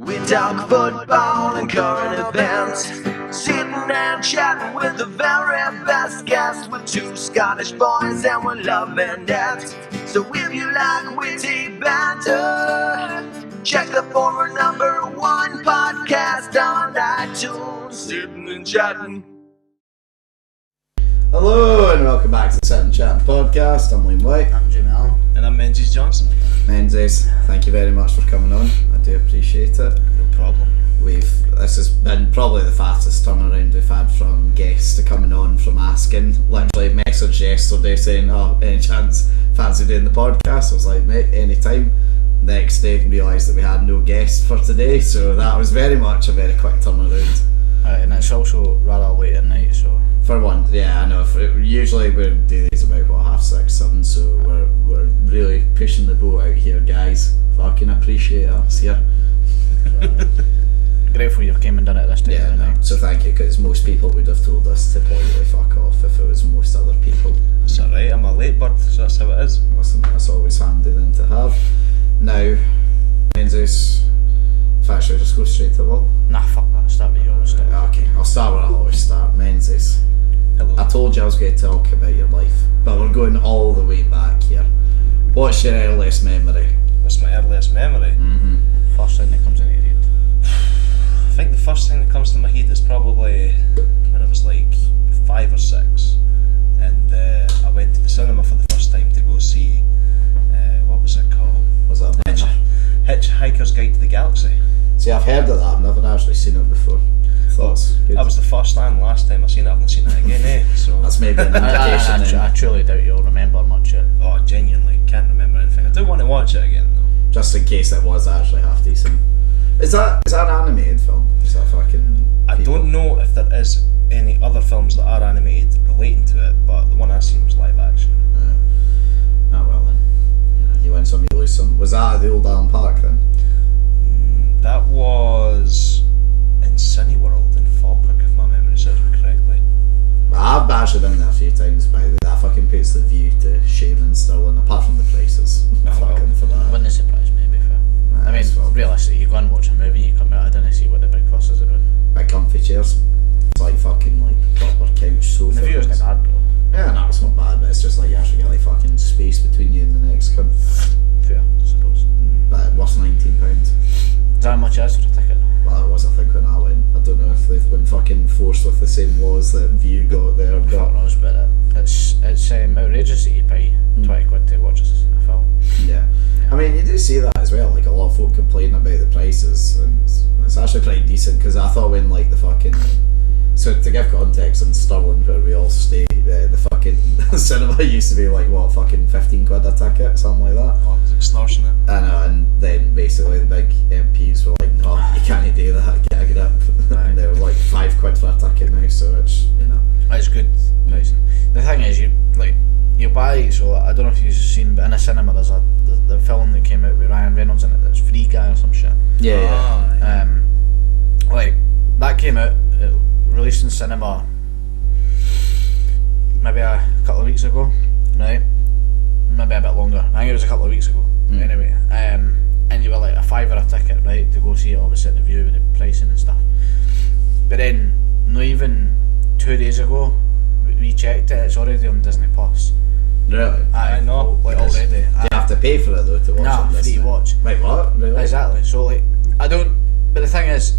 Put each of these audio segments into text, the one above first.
We talk football and current events, sitting and chatting with the very best guests. With two Scottish boys and we're loving it. So if you like witty banter, check the former #1 podcast on iTunes, Sitting and Chatting. Hello and welcome back to the Sitting and Chatting podcast. I'm Whyte. I'm Allan. And I'm Menzies Johnson. Menzies, thank you very much for coming on. I do appreciate it. No problem. This has been probably the fastest turnaround we've had from guests to coming on from asking. Literally messaged yesterday saying, "Oh, any chance fancy doing the podcast?" I was like, "Mate, any time." Next day realised that we had no guest for today, so that was very much a very quick turnaround. And it's also rather late at night, so... For one, yeah, I know. Usually we do these about 6:30, 7, so we're really pushing the boat out here, guys. Fucking appreciate us here. Grateful you've came and done it this time. Yeah, no. So thank you, because most people would have told us to politely fuck off if it was most other people. It's alright, I'm a late bird, so that's how it is. Listen, that's always handy then to have. Now, Menzies, fact, should I just go straight to Will? Nah, fuck that. Start with yours. Okay, I'll start where I always start. Menzies. Hello. I told you I was going to talk about your life, but we're going all the way back here. What's your earliest memory? What's my earliest memory? First thing that comes into your head. I think the first thing that comes to my head is probably when I was like 5 or 6, and I went to the cinema for the first time to go see, what was it called? Was that Hitchhiker's Guide to the Galaxy. See, I've heard of that. I've never actually seen it before. Thoughts? Good. That was the first and last time I've seen it. I haven't seen it again, So That's maybe an indication. then. I truly doubt you'll remember much of it. Oh, genuinely can't remember anything. I do want to watch it again though. Just in case it was actually half decent. Is that an animated film? Is that fucking? I don't know if there is any other films that are animated relating to it, but the one I seen was live action. Oh well then. Yeah, you win some, you lose some. Was that at the old Allan Park then? That was in Cineworld in Falkirk, if my memory serves me correctly. I've actually been there a few times. By the way, that fucking puts the view to shame and Stirling. Apart from the prices, fucking for that. Wouldn't surprise me, to be fair. I mean, realistically, you go and watch a movie, you come out, I didn't see what the big fuss is about. Big comfy chairs. It's like fucking like proper couch sofa. The view isn't bad though. Yeah, no, it's not bad, but it's just like you actually get like fucking space between you and the next cunt. Fair, I suppose. But it was £19. Is that how much it is for a ticket? Well, it was, I think, when I went. I don't know if they've been fucking forced with the same laws that View got there, but... Fuck knows, but it's outrageous that you pay 20 quid to watch a film. Yeah. I mean, you do see that as well, like a lot of folk complain about the prices, and it's actually pretty decent, because I thought when like the fucking... So to give context, in Stirling where we all stay, the fucking cinema used to be like, what, fucking 15 quid a ticket, something like that. Oh, it was extortionate. I know, and then basically the big MPs were like, no, you can't do that, get a grip. And they were like 5 quid for a ticket now, so it's, you know. It's good pricing. The thing is, you buy, so I don't know if you've seen, but in a cinema there's the film that came out with Ryan Reynolds in it that's Free Guy or some shit. Yeah. Like, that came out, it released in cinema maybe a couple of weeks ago, right? Maybe a bit longer. I think it was a couple of weeks ago. Anyway, and you were like a £5 a ticket, right, to go see it, obviously at the View with the pricing and stuff. But then, not even 2 days ago, we checked it. It's already on Disney Plus. Really? I know. Like already. Do you have to pay for it though to watch Nah, it? free to watch. Wait, what? Really? Exactly. So like, I don't. But the thing is,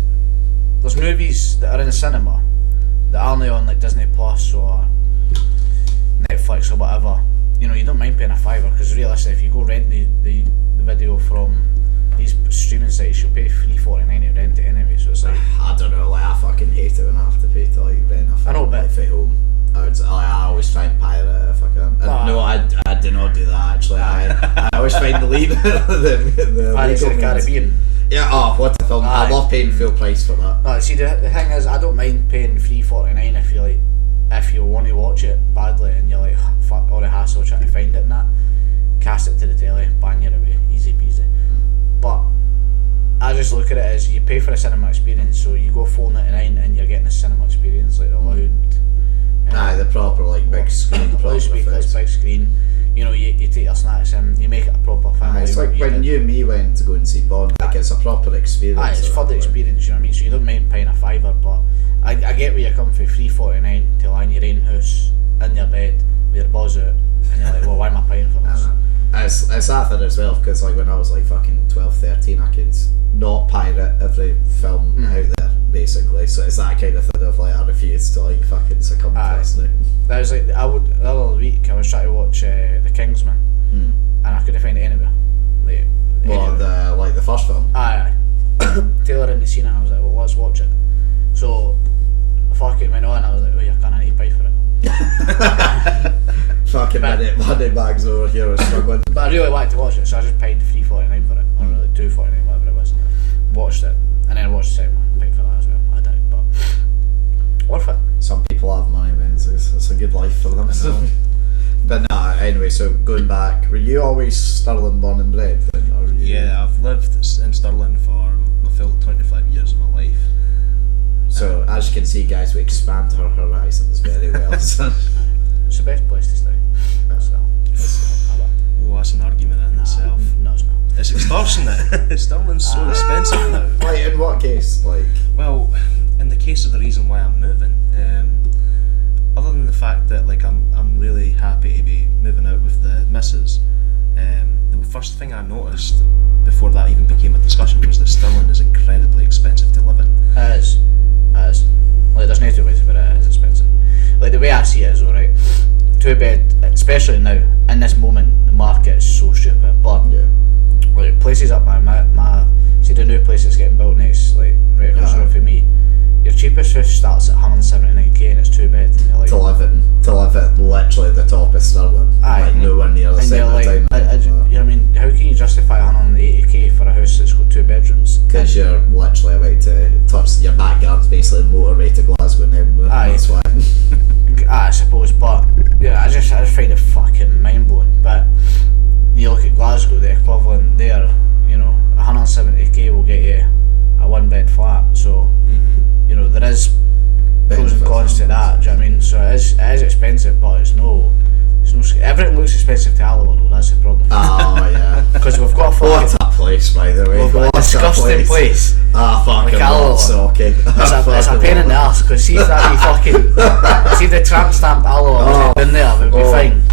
there's movies that are in the cinema that aren't on like Disney Plus or Netflix or whatever. You know, you don't mind paying a £5 because realistically, if you go rent the video from these streaming sites, you'll pay $3.49 to rent it anyway. So it's like, I don't know, like I fucking hate it when I have to pay to like rent a film. I know, but like, at home. I always try and pirate it if I can. No, I do not do that actually. I always find the lead the Pirates of the Caribbean. Yeah, oh, what a film. I love paying full price for that. No, see, the thing is, I don't mind paying $3.49 if you want to watch it badly and you're like, fuck all the hassle trying to find it and that. Cast it to the telly, bang it away, easy peasy. But I just look at it as you pay for a cinema experience, so you go $4.99 and you're getting a cinema experience, like the loud. The proper like big screen. Loud speakers, big screen. You know, you take your snacks in, you make it a proper family. It's like when you and me went to go and see Bond, like it's a proper experience. It's for the experience, you know what I mean? So you don't mind paying a £5, but I get where you come from, $3.49 to lie in your own house, in your bed, with your balls out, and you're like, well, why am I paying for this? It's that thing as well, because like when I was like fucking 12, 13, I could not pirate every film out there, basically. So it's that kind of thing of like, I refuse to like fucking succumb to this now. That was like, the other week I was trying to watch The Kingsman, and I couldn't find it anywhere. Like, Well, the first film? Aye. Taylor hadn't seen it, and I was like, well, let's watch it. So, I fucking went on, I was like, oh, you can't, I need to pay for it. Fucking money bags over here are struggling. But I really wanted to watch it, so I just paid $3.49 for it, or like $2.49, whatever it was. Watched it, and then I watched the second one, paid for that as well. I did, but worth it. Some people have money, Menzies. It's a good life for them. But nah, anyway, so going back, were you always Stirling born and bred then? Or were you... Yeah, I've lived in Stirling for my full 25 years of my life. So, as you can see, guys, we expand our horizons very well. So. It's the best place to stay. So, Oh, that's an argument in itself. No, it's not. It's extortionate. Stirling's so expensive now. Like, in what case? Like, well, in the case of the reason why I'm moving, other than the fact that like I'm really happy to be moving out with the missus, the first thing I noticed before that even became a discussion was that Stirling is incredibly expensive to live in. It is. Like, there's no two ways about it, it is expensive. Like, the way I see it is, alright, 2-bed, especially now, in this moment, the market is so stupid, but, like, places up my see the new place that's getting built next, like, right across the road for me, your cheapest house starts at 179k and it's 2-bed, and you're like... To live at literally the top of Stirling. Aye. Like, nowhere near the centre of town. you know what I mean, how can you justify 180k for a house that's got 2 bedrooms? Because you're literally about to touch your backyard's basically motorway to Glasgow and Edinburgh. Aye. That's why. I suppose, but yeah, I just find it fucking mind blowing. But you look at Glasgow, the equivalent there, you know, 170k will get you a 1-bed flat. So you know, there is pros and cons to that. Do you know what I mean? So it is expensive, but it's no. Everything looks expensive to Allan, though. That's the problem. Oh yeah. Because we've got a What fucking. a place, by the way. We've got a disgusting place. Ah, fucking Like Allan. Socky. It's a pain in the arse, because see if that be fucking... see if the tramp stamp Allan wasn't been there, it would be fine.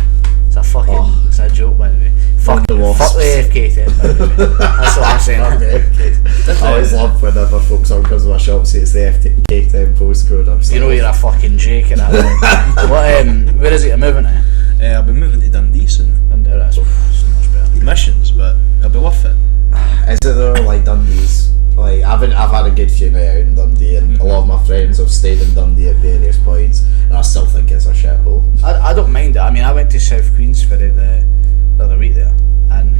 It's a fucking... It's a joke, by the way. Fuck the AFK thing, by the way. That's what I'm saying. I always love whenever folks on because of my shop say it's the FK 10 postcode. I'm You know you're a fucking Jake at that point. Where is it you're moving to? I'll be moving to Dundee soon. That's so much better. Missions, but it'll be worth it. Is it though, like Dundee's? Like I've had a good few nights out in Dundee, and a lot of my friends have stayed in Dundee at various points, and I still think it's a shithole. I don't mind it. I mean, I went to South Queensferry the other week there, and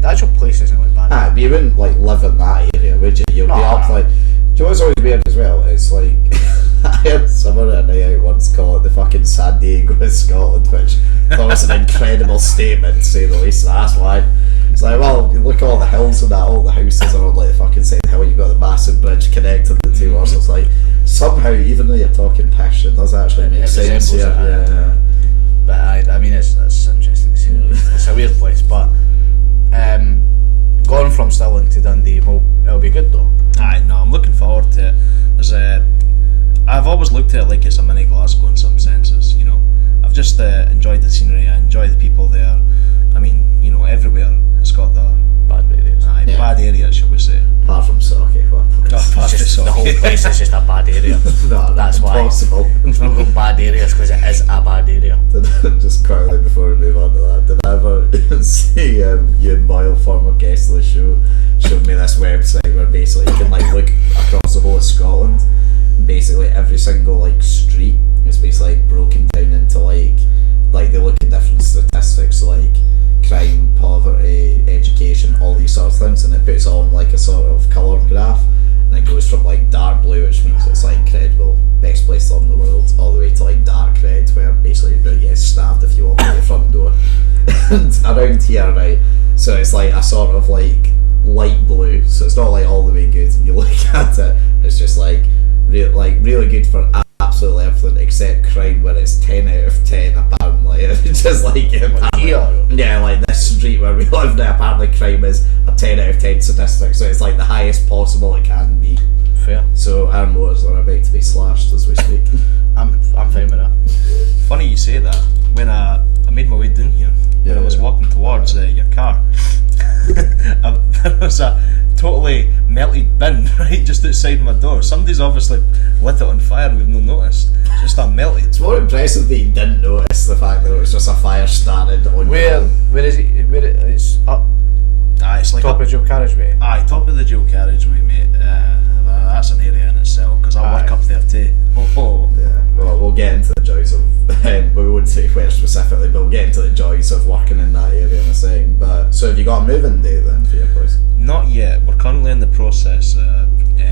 the actual place isn't like bad. But you wouldn't like live in that area, would you? You'll be up like. Do you know what's always weird as well? It's like I heard someone at a night out once call it the fucking San Diego of Scotland, which I thought was an incredible statement to say the least. So that's why. It's like, well, you look at all the hills and that, all the houses are on like the fucking side hill, you've got the massive bridge connecting the two, so it's like, somehow, even though you're talking pish, it does actually make sense here. Yeah. But I mean, it's interesting to see. It's a weird place, but going from Stirling to Dundee, well, it'll be good though. Aye, no, I'm looking forward to it. I've always looked at it like it's a mini Glasgow in some senses, you know. I've just enjoyed the scenery, I enjoy the people there. I mean, you know, everywhere it's got the Bad areas. Aye, bad areas, shall we say. Apart from Socky, The whole place is just a bad area. No, that's why. Impossible. It's not called bad areas because it is a bad area. Just quickly before we move on to that, did I ever see Ewan Boyle, former guest of the show, showed me this website where basically you can like look across the whole of Scotland, and basically every single like street is basically like broken down into like they look at different statistics like crime, poverty, education, all these sort of things, and it puts on like a sort of colour graph, and it goes from like dark blue, which means it's like incredible, best place to live in the world, all the way to like dark red, where basically you're going to get stabbed if you walk out your front door. And around here, right, so it's like a sort of like light blue, so it's not like all the way good, and you look at it, it's just like really good for absolute absolutely everything except crime, where it's 10 out of 10 apparently. It's just like yeah, like this street where we live now, apparently crime is a 10 out of 10 statistic, so it's like the highest possible it can be. Fair. So our motors are about to be slashed as we speak. I'm fine with that. Funny you say that. When I made my way down here, when I was walking towards your car, there was a totally melted bin right just outside my door. Somebody's obviously lit it on fire and we've not noticed. It's just that melted. It's more impressive that you didn't notice the fact that it was just a fire started on Where is it? Where it's up? It's like Top of dual carriageway. Aye, top of the dual carriageway, mate. That's an area in itself, because I work up there too. Yeah, well, we'll get into the joys of, we won't say where specifically, but we'll get into the joys of working in that area in a second. But, so have you got a moving date then for your place? Not yet. We're currently in the process of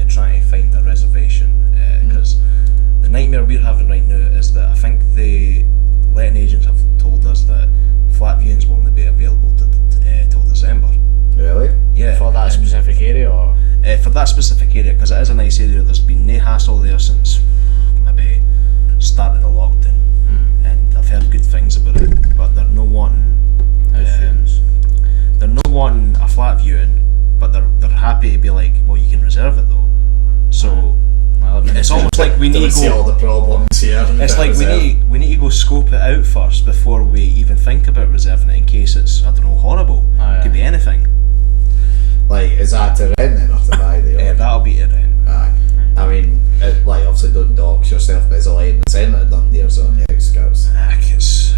trying to find a reservation, because the nightmare we're having right now is that I think the letting agents have told us that flat viewings will only be available till December. Really? Yeah. For that specific area, or? For that specific area, because it is a nice area. There's been no hassle there since maybe started the lockdown, and I've heard good things about it. But they're not wanting they're not wanting a flat viewing, but they're happy to be like, well, you can reserve it though. So it's almost like we need to see all the problems here. It's like we need to go scope it out first before we even think about reserving it, in case it's, I don't know, horrible. It could be anything. Like, is that to rent then or to buy? That'll be to rent. Aye. I mean, like, obviously don't dox yourself, but it's only in the centre of Dundee or so on the outskirts. It's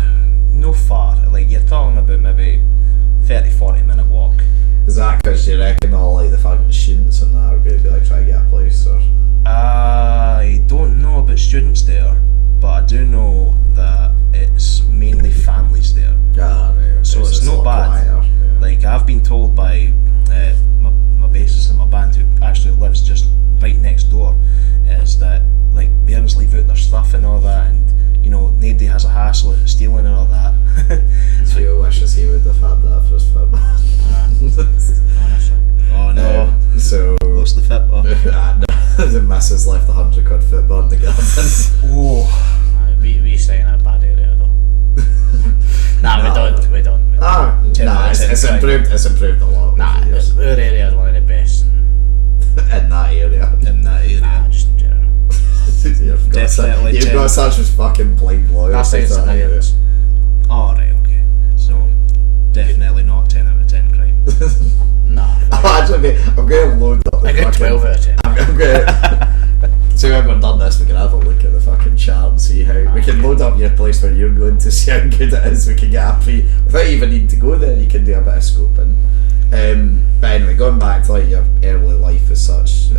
no far. Like, you're talking about maybe 30-40 minute walk. Is that because you reckon all like the fucking students and that are going to be like trying to get a place, or? I don't know about students there, but I do know that it's mainly families there. Ah, right. Okay. So it's not bad. Quieter, yeah. Like, I've been told by my bassist in my band, who actually lives just right next door, is that like bairns leave out their stuff and all that, and you know, nobody has a hassle of stealing and all that. Theo wishes he would have had that for his fit band. Oh no. So What's the fit bar? The missus left £100 fit band together. Oh. We stay in a bad area though. We don't. It's improved. It's improved a lot. Our area is one of the best in that area. just in general. You've got such a fucking blind loyalty. That's like St. Helens. Oh right, okay. So definitely not 10 out of 10 crime. No. I'm going to load up the I get 12 out of 10. I'm going to... So when we're done this, we can have a look at the fucking chart and see how... We can load up your place where you're going to see how good it is. We can get a without even needing to go there, you can do a bit of scoping. But anyway, going back to like your early life as such,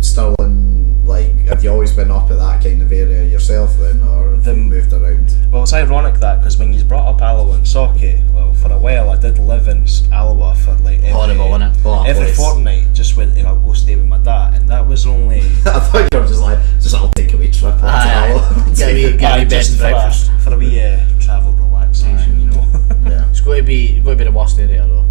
Stirling, like, have you always been up at that kind of area yourself then, or have you moved around? Well, it's ironic that, because when you brought up Alloa and Socky, well, for a while I did live in Alloa for like every fortnight, just when I'll go stay with my dad, and that was only... I thought you were just like, I'll take a wee trip to Alloa. Get me bed and breakfast. For a wee travel relaxation, you know. Yeah. It's going to be the worst area though.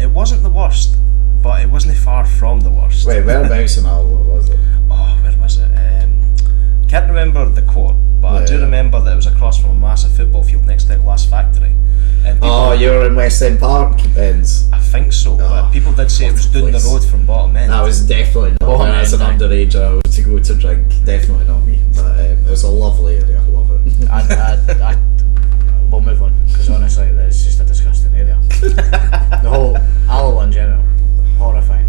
It wasn't the worst, but it wasn't far from the worst. Wait, whereabouts in Alloa was it? Oh, where was it? Can't remember the court, but I do remember that it was across from a massive football field next to a glass factory. And You were in West End Park, Benz. I think so, but people did say it was down the road from Bottom End. That was definitely not Bottom me as an End, underager to go to drink. Definitely not me. But it was a lovely area. I love it. We'll move on, because honestly, it's just a disgusting area. The whole Alloa in general, horrifying.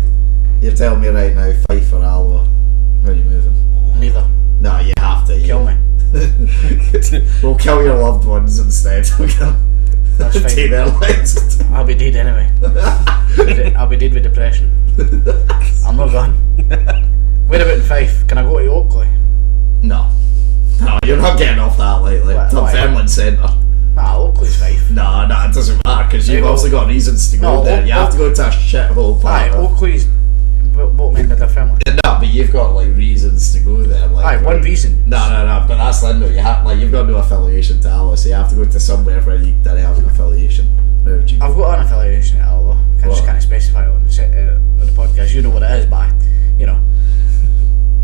You're telling me right now, Fife or Alloa? Where are you moving? Neither. No, you have to. Kill me. We'll kill your loved ones instead. That's fine. Take their lives. I'll be dead anyway. I'll be dead with depression. I'm not gone. Where about in Fife? Can I go to Oakley? No, you're not getting off that lightly. Dunfermline Centre. Nah, Oakley's Fife. No, it doesn't matter, because you've also got reasons to go there. You have to go to a shithole park. Aye, Oakley's bottom end of their family. No, but you've got like reasons to go there. Like, Aye, one reason. No, but that's Lindo. You've got no affiliation to Alloa, so you have to go to somewhere where you don't have an affiliation. Where would you go? I've got an affiliation at Alloa. I just can't specify it on the podcast. You know what it is, but you know.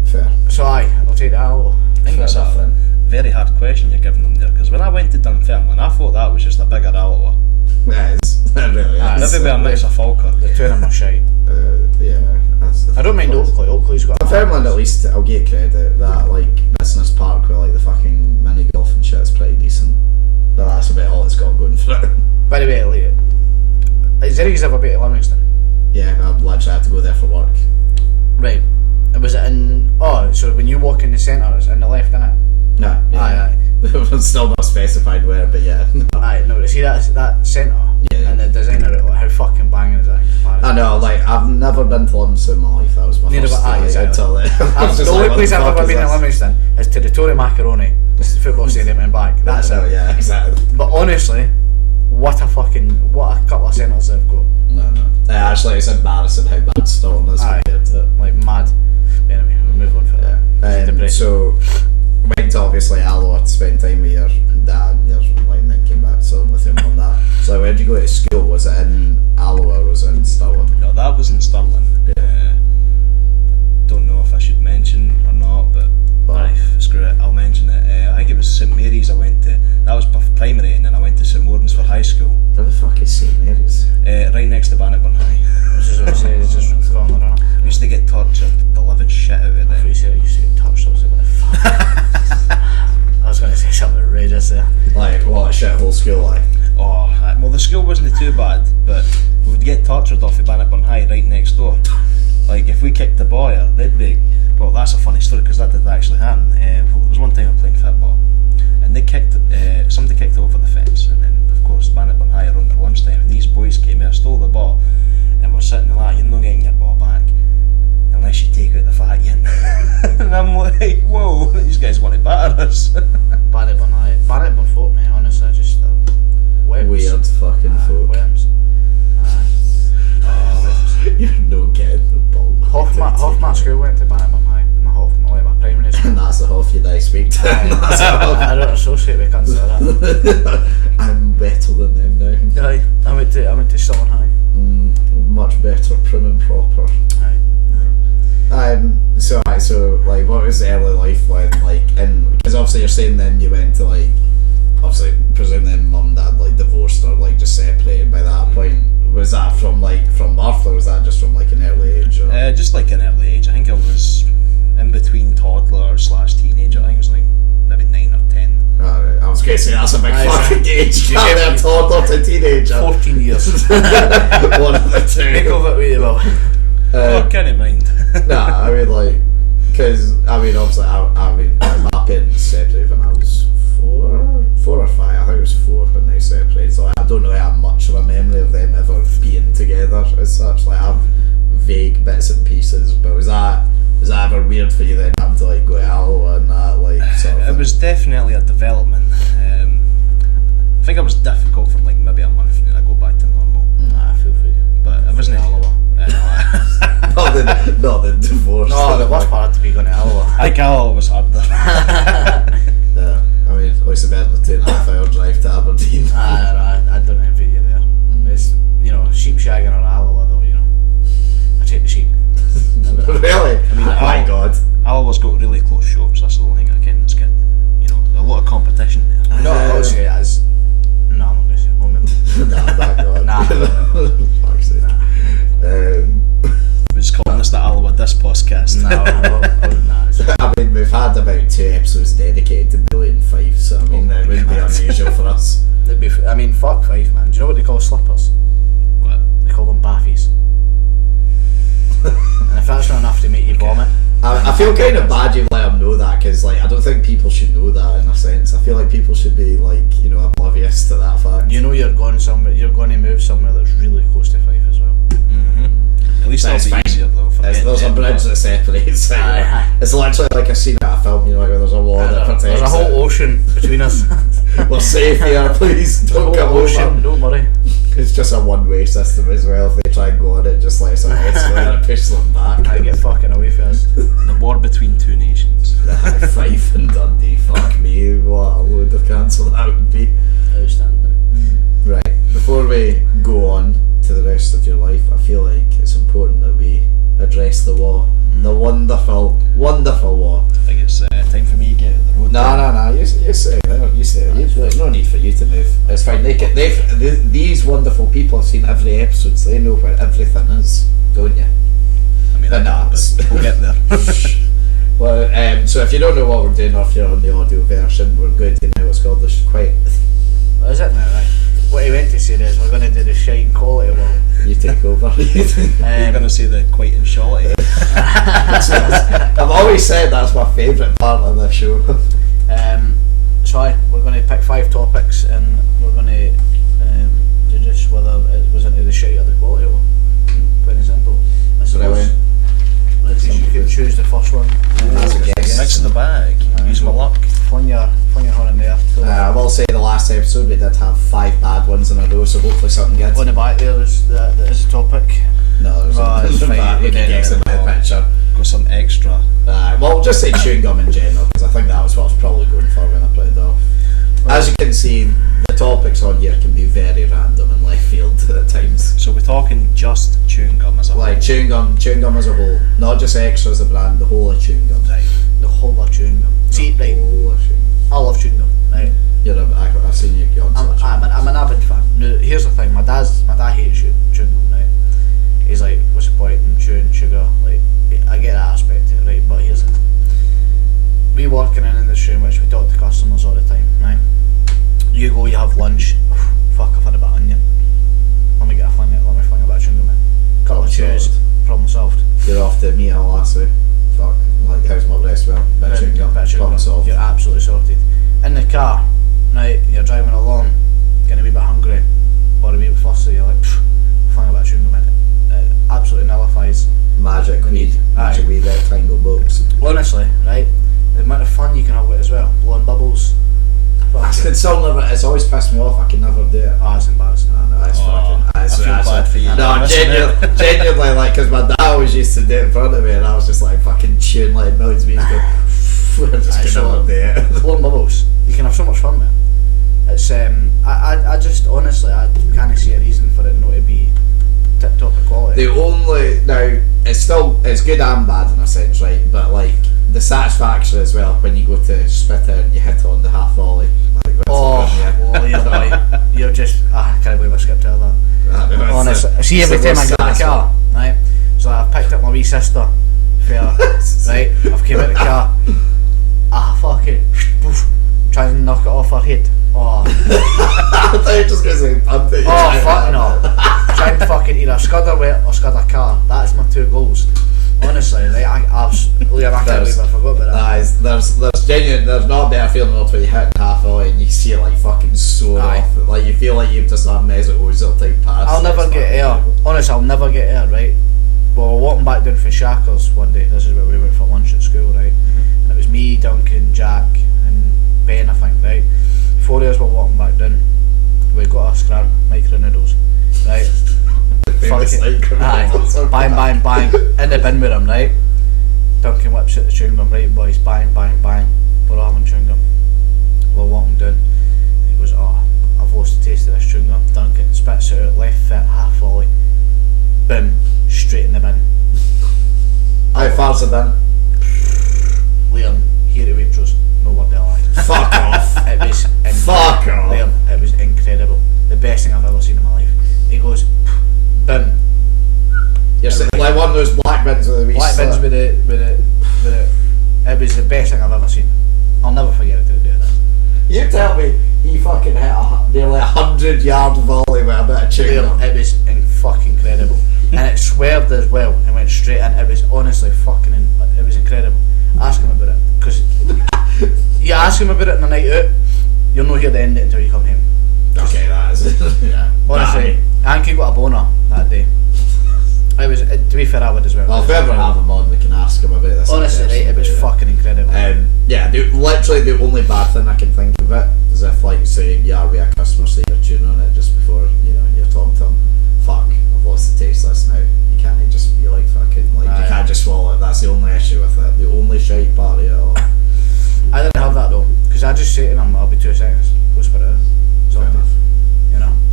Fair. So I'll take the Alloa. think that's a very hard question you're giving them there, because when I went to Dunfermline, I thought that was just a bigger Alloa. Yeah, it really is. Maybe a mix of Falkirk. The two of them are shite. Yeah, I don't mind Oakley. Oakley's got. Dunfermline, at least, I'll give credit, that like business park with like the fucking mini golf and shit is pretty decent. But that's about all it's got going for it. By the way, like, has Eric's ever been to Livingston? Yeah, I literally had to go there for work. Right. Was it in? Oh, so when you walk in the centre, it's in the left, innit? No, yeah. Aye. It's still not specified where, but yeah. Aye, no, see that centre? Yeah. And the design of it, like, how fucking banging is that in comparison? I know, like, I've never been to Livingston in my life, that was my Neither first have I, day exactly. until then. The only place I've ever been in Livingston is to the Tory Macaroni, the football stadium and back. That's it. Yeah, exactly. But honestly, what a couple of centres they've got. No. Actually, it's embarrassing how bad Stirling is Aye. compared to it. Like mad. Anyway, we'll move on for that. So, went to obviously Alloa to spend time with your dad and your like, and then came back to with your mum and that. So where did you go to school? Was it in Alloa or was it in Stirling? No, that was in Stirling. Don't know if I should mention or not, but screw it, I'll mention it. I think it was St Mary's I went to. That was primary, and then I went to St Maurice for high school. Where the fuck is St Mary's? Right next to Bannockburn High. It's just corner, innit? We used to get tortured the living shit out of I thought them. you said you used to get touched, I was like, what the fuck? I was going to say something outrageous there. Like, what a shithole school like? Oh, well, the school wasn't too bad, but we would get tortured off of Bannockburn High right next door. Like, if we kicked the boy, they'd be... Well, that's a funny story, because that did actually happen. There was one time I was playing football, and they kicked... somebody kicked it over the fence, and then, of course, Bannockburn High around their lunchtime, and these boys came here, stole the ball, and we're sitting there like, you're not getting your ball back unless you take out the fat yin. And I'm like, whoa, these guys want to batter us. Bannockburn folk, mate, honestly, just worms. Weird fucking folk. Worms. You're no getting the ball. Half my school went to Bannockburn High. My primary school. And that's the half you'd expect. That's I don't associate with cunts like that. I'm better than them now. Aye, I went to Stirling High. Much better, prim and proper. So like, what was early life when, like, because obviously you're saying then you went to, like, obviously presume then mum and dad like divorced or like just separated by that point. Was that from birth, or was that just from like an early age? Or? Just like an early age. I think I was in between toddler / teenager. I think it was like maybe 9 or 10. Alright, I was going to say that's a big fucking age. You get a toddler to teenager. 14 years. One of the two. Make of it what you will. I can't mind. Nah, I mean, like, because I mean, obviously, my parents separated when I was 4 or 5. I think it was 4 when they separated. So I don't really have much of a memory of them ever being together as such. Like, I have vague bits and pieces. But was that ever weird for you then having to like go to Alloa and that, like, sort of It thing? was definitely a development. I think it was difficult for like maybe a month and then I go back to normal. Nah, I feel for you. But it wasn't Alloa. not the divorce. No, the worst part to be going to Alloa. I think Alloa was harder. Yeah, I mean, at least better than the 2.5 hour drive to Aberdeen. I don't envy you there. It's, sheep shagging on Alloa though, I take the sheep. Really? I mean, my God. Alloa's got really close shops. That's the only thing I can that's good. A lot of competition there. No, I would say it is. No, I'm not going to say it. Won't move. Nah, my God. Nah. Fuck's sake. We're just calling this the Alloa Dis podcast. No, I wouldn't. I mean, we've had about 2 episodes dedicated to Billy and Fife, so I mean, it wouldn't be unusual for us. Fuck Fife, man. Do you know what they call slippers? What? They call them baffies. And if that's not enough to make you vomit, I feel kind of bad you let them know that, because like, I don't think people should know that in a sense. I feel like people should be like, oblivious to that fact. you're going somewhere. You're going to move somewhere that's really close to Fife as well. At least That's that'll be fine. easier though. There's a bridge that separates. Aye. It's literally like a scene at a film, where there's a wall that protects There's a whole it. ocean between us. We're safe here, please. There's a Don't whole come ocean. over. Don't worry. It's just a one-way system as well. If they try and go on it, just like some escalator and push them back. I get fucking away from us. The war between two nations. Fife and Dundee, fuck me, what a load of cancel that would be. Outstanding. Right, before we go on to the rest of your life, I feel like it's important that we address the war. The wonderful, wonderful war. I think it's time for me to get out the road. No, you stay there, you stay there. There's no need for you to move. It's fine. These wonderful people have seen every episode, so they know where everything is, don't you? I mean, but we'll get there. Well, so if you don't know what we're doing, or if you're on the audio version, we're going to now what's called the Quiet. What is it now, right? What he went to say is we're going to do the shite and quality wall. You take over. You're going to say the quite and shorty. I've always said that's my favourite part of the show. So we're going to pick 5 topics and we're going to judge whether it was into the shite or the quality wall. Plain and simple. I suppose. Lindsay, you can choose the first one. That's a guess. Mix in the bag. Use my luck. Fling your horn in there. I will say the last episode we did have 5 bad ones in a row, so hopefully something good. On the back there is a topic. No, there's it's nothing fine. bad. We can guess in my picture. Got some extra. Well, we'll just say chewing gum in general, because I think that was what I was probably going for when I put it off. As you can see, the topics on here can be very random and left field at times. So we're talking just chewing gum as a Like whole. chewing gum as a whole, not just Extra as a brand, the whole of chewing gum. Right. The whole of chewing gum. See, The right, whole of chewing gum. I love chewing gum, right? I've seen you on such. I'm an avid fan. Now, here's the thing, my dad hates chewing gum, right? He's like, what's the point in chewing sugar? Like, I get that aspect of it, right? But here's the thing. We work in an industry in which we talk to customers all the time, right? You go, you have lunch, fuck, I've had a bit of onion. Let me fling a bit of chewing gum in. Couple of chews, problem solved. You're off to meet her last week. Fuck, like how's my breast? Well, bit of chewing gum, problem solved. You're absolutely sorted. In the car, right, you're driving along, getting a wee bit hungry, or a wee bit fussy, you're like, fling a bit of chewing gum in. It absolutely nullifies Magic the weed, need. magic weed rectangle box. Honestly, right, the amount of fun you can have with it as well, blowing bubbles. It's always pissed me off. I can never do it. Oh, it's embarrassing. No, it's fucking. I feel bad for you. No, genuinely, like, because my dad always used to do it in front of me, and I was just like fucking chewing like millions of music. I just can never do it. Blowing bubbles, you can have so much fun with it. It's I just honestly I can't see a reason for it not to be tip top of quality. The only now it's good and bad in a sense, right? But like the satisfaction as well when you go to spit it and you hit on the half volley. Like, You're just I can't believe I skipped over that. Honestly, see every time I get in the car, right? So I've picked up my wee sister, right? I've came out the car, fucking trying to knock it off her head. Oh, I thought you were just going to say punt it. oh fuck no! Trying to fucking either scud her wet or scud her car. That's my 2 goals. Honestly, right? I can't believe I forgot about that. There's not a better feeling than when you hit half volley and you see it like fucking soar off. Like you feel like you've just had Mesut Ozil type pass. I'll never get air. Honestly, I'll never get air, right? Well, we're walking back down for Shackers one day. This is where we went for lunch at school, right? And it was me, Duncan, Jack, and Ben, I think, right? 4 of us were walking back down. We got a scran, micro noodles, right? Bang, bang, in the bin with him, right? Duncan whips out the chewing gum, right boys, bang, bang, bang. We're all having chewing gum. We're walking down. And he goes, I've lost the taste of this chewing gum. Duncan spits it out, left foot, half volley. Boom, straight in the bin. How far's the bin? Liam, here at Waitrose, no word of a lie. Fuck off. It was Fuck off. Liam, it was incredible. The best thing I've ever seen in my life. He goes, boom. You're saying like one of those black bins with the wee Black bins with it. It was the best thing I've ever seen. I'll never forget it to the day of that. You tell me he fucking hit nearly 100-yard volley with a bit of chewing gum. It was fucking incredible. And it swerved as well and went straight in. It was honestly fucking it was incredible. Ask him about it. Because you ask him about it on a night out, you'll not hear the end of it until you come home. Okay, that is yeah. Honestly, Anki got a boner that day. It was, to be fair, I would as well. Well, if we ever have him on, we can ask him about this. Honestly, right, it was fucking incredible. Yeah, literally the only bad thing I can think of it is if, like, say, you are with a customer, say you're tuning on it just before, you're talking to them. Fuck, I've lost the taste of this now. You can't just be like fucking, like, you can't just swallow it. That's the only issue with it. The only shite part of it all. I didn't have that though, because I just say to them, I'll be 2 seconds. Go spit it out. Sorted.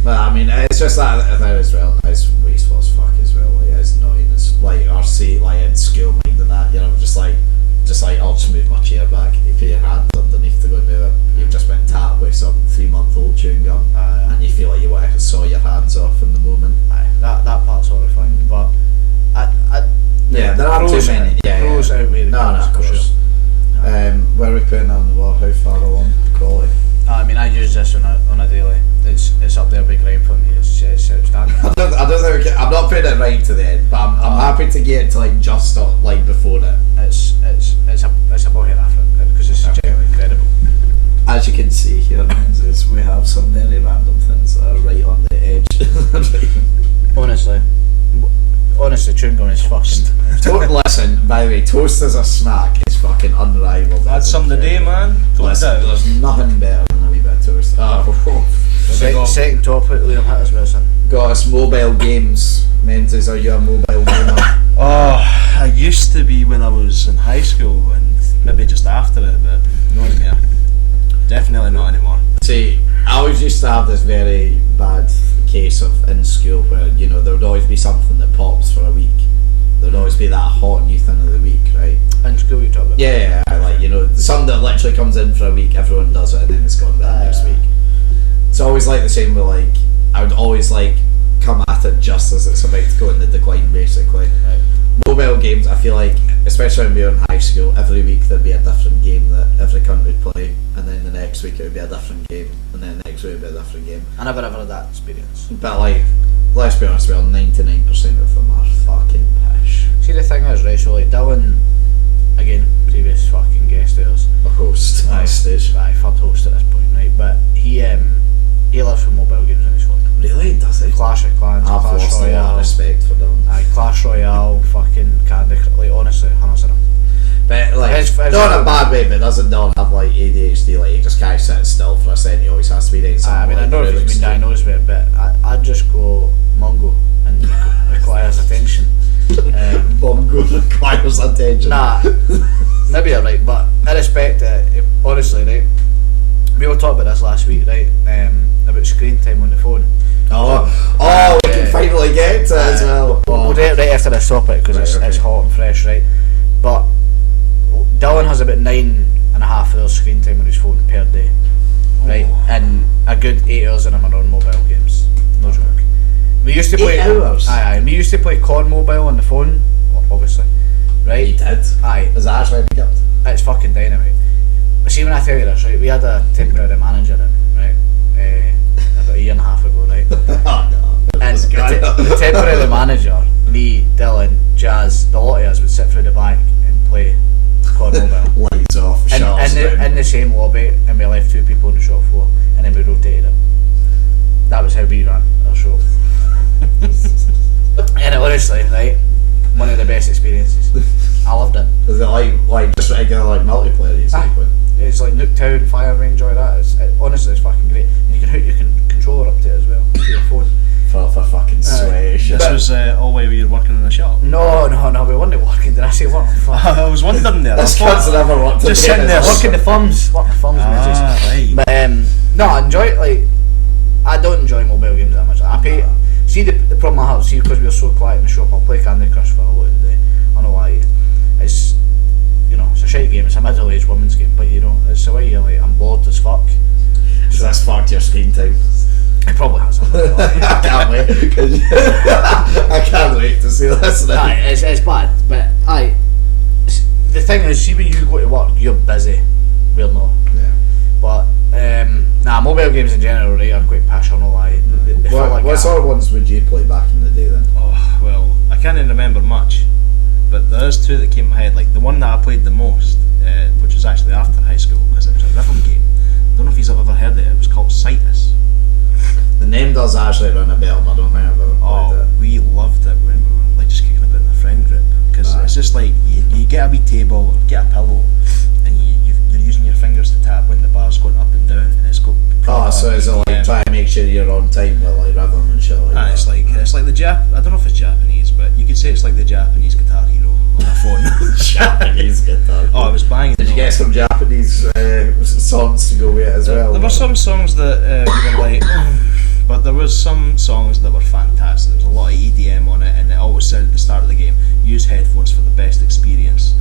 But I mean, it's just that as well. It's wasteful as fuck as well. Like, it's annoying. It's like our seat, like in school, minding that just like, I'll just move my chair back. You put your hand underneath to go and move it. You've just been tapped with some 3-month-old chewing gum, and you feel like you want to saw your hands off in the moment. That part's horrifying, but there aren't too many. Pros outweigh the cons, of course. for sure. Where are we putting on the wall? How far along quality? I mean, I use this on a daily. It's up there big crime for me. It's outstanding. I don't think I'm not putting it right to the end, but I'm happy to get to like just like before it. It's a body effort because it's genuinely incredible. As you can see here, Menzies, we have some very random things that are right on the edge. Honestly, chewing gum is fucking. Listen, by the way, toast as a snack is fucking unrivaled. That's some today, man. Listen, there's nothing better than a wee bit of toast. Second top at Liam Hitter's Wilson. Got us mobile games. Menzies, are you a mobile gamer? Oh, I used to be when I was in high school and maybe just after it, but not anymore. Definitely not anymore. See, I always used to have this very bad case of in school where, you know, there would always be something that pops for a week. There would always be that hot new thing of the week, right? In school you talk about? Yeah, like, you know, something that literally comes in for a week, everyone does it, and then it's gone down next week. It's always like the same with like, I would always like come at it just as it's about to go in the decline, basically. Right. Mobile games, I feel like, especially when we were in high school, every week there'd be a different game that every cunt would play, and then the next week it would be a different game, and then the next week it would be a different game. I never ever had that experience. But like, let's be honest, 99% of them are fucking pish. See, the thing is, right, so like Dylan, again, previous fucking guest of ours. A host on stage. Aye, third host at this point, right, but he lives for mobile games on his phone. Really? Does he? Clash of Clans, I've Clash lost a lot Royale. of respect for them. Aye, Clash Royale, fucking Candy Crush, like honestly, hundreds of them. But like, His- not in a bad way, but doesn't Don have like ADHD, like he just can't sit still for a second, he always has to be doing something. I mean, I like don't know if really he's been extreme. diagnosed with it, but I'd just go Mongo and requires attention. Bongo requires attention. Nah, maybe you're right, but I respect it. Honestly, right, we were talking about this last week, right, about screen time on the phone. We can finally get to it as well. We'll do it right after this topic because Right, it's okay. hot and fresh, right? But Dylan has about 9.5 hours screen time on his phone per day, right? And a good 8 hours of them are on mobile games. No joke. We used to play 8 hours? Aye. We used to play COD Mobile on the phone, obviously, right? He did. Aye. Is that actually big up? It's fucking dynamite. But see, when I tell you this, right, we had a temporary manager in, right, about a year and a half ago, right? Oh no. And the temporary manager, me, Dylan, Jazz, the lot of us would sit through the back and play COD Mobile. Lights off, shutters down. In the same lobby, and we left 2 people on the shop floor, and then we rotated it. That was how we ran our show. And honestly, right, one of the best experiences. I loved it. Is it like just regular like multiplayer you say? It's like Nuketown, Fire Range, all that. Honestly, it's fucking great. And you can hook your controller up to it as well, to your phone. For fucking sweaty shit. This was all while you were working in the shop. No, we weren't working. Did I say what? I was wondering there. This cunt's never worked in Just sitting there Working the thumbs. Working the thumbs, right. But no, I enjoy it. Like, I don't enjoy mobile games that much. I pay. See the problem I have. See, because we're so quiet in the shop, I'll play Candy Crush for a lot of the day. I know why. It's, you know, it's a shite game. It's a middle-aged woman's game, but you know, it's the way you're like, I'm bored as fuck. So that's fucked your screen time. It probably has. I can't wait. I can't wait to see this now. Aye, it's bad, but aye. The thing is, see when you go to work, you're busy. We're not. Yeah. But mobile games in general, right, are quite passionate. Lie. They feel like What sort of ones would you play back in the day then? Oh, well, I can't even remember much, but there's 2 that came in my head. Like the one that I played the most, which was actually after high school, because it was a rhythm game. I don't know if you've ever heard of it. It was called Citus. The name does actually ring a bell, but I don't think I've ever played it. We loved it when we were like just kicking about in the friend group, because it's just like you get a wee table or get a pillow, and you're using your fingers to tap when the bar's going up and down, and it's got. So is it like try and make sure you're on time with like rhythm and shit like that? It's like the I don't know if it's Japanese, but you could say it's like the Japanese Guitar Hero on a phone. Japanese guitar. Oh, I was banging. Did you get some Japanese songs to go with it as well? There were some songs that we were like, but there was some songs that were fantastic. There was a lot of EDM on it, and it always said at the start of the game, use headphones for the best experience.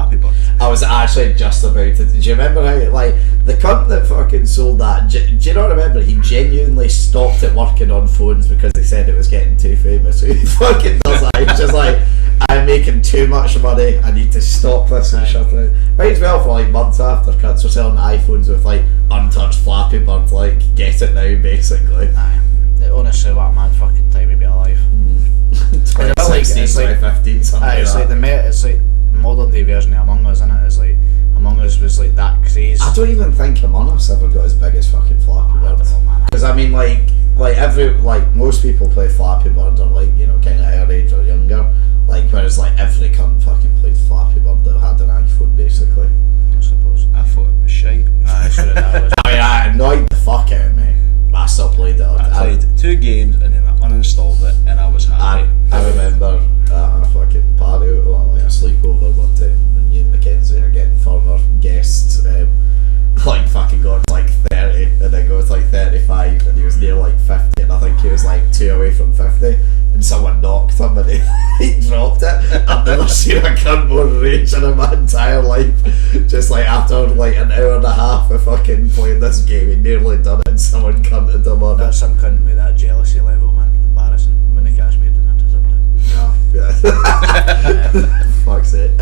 Flappy Bird. I was actually just about to. Do you remember how, like, the cunt that fucking sold that? Do you not remember? He genuinely stopped it working on phones because they said it was getting too famous. He fucking does that. He's just like, I'm making too much money. I need to stop this and shut it. Might as well for like months after cunts were selling iPhones with like untouched Flappy Bird. Like, get it now, basically. Honestly, what a mad fucking time to be alive. 2016, it's like- 2015, something It's like like that. it's like modern day version of Among Us, isn't it? It's like Among Us was like that craze. I don't even think Among Us ever got as big as fucking Flappy I Bird. don't know, man. Because I mean, like most people play Flappy Bird are like, you know, kind of our age or younger. Like, whereas like every cunt fucking played Flappy Bird that had an iPhone, basically. I suppose. I thought it was shite. Aye, so did I. I mean, I annoyed the fuck out of me. I still played it. I played 2 games and then I uninstalled it and I was happy. I remember a fucking party, well, like a sleepover one time, and you and Mackenzie are getting further guests, like fucking got to like 30, and then got to like 35, and he was near like 50, and I think he was like 2 away from 50, and someone knocked him and he dropped it. I've never seen a cunt more rage in my entire life. Just like after like an hour and a half of fucking playing this game, he nearly done it and someone cunted him on it. That's some cunt with that jealousy level, man. Embarrassing. When the Kashmir didn't have to zip it. Yeah. Fuck's it.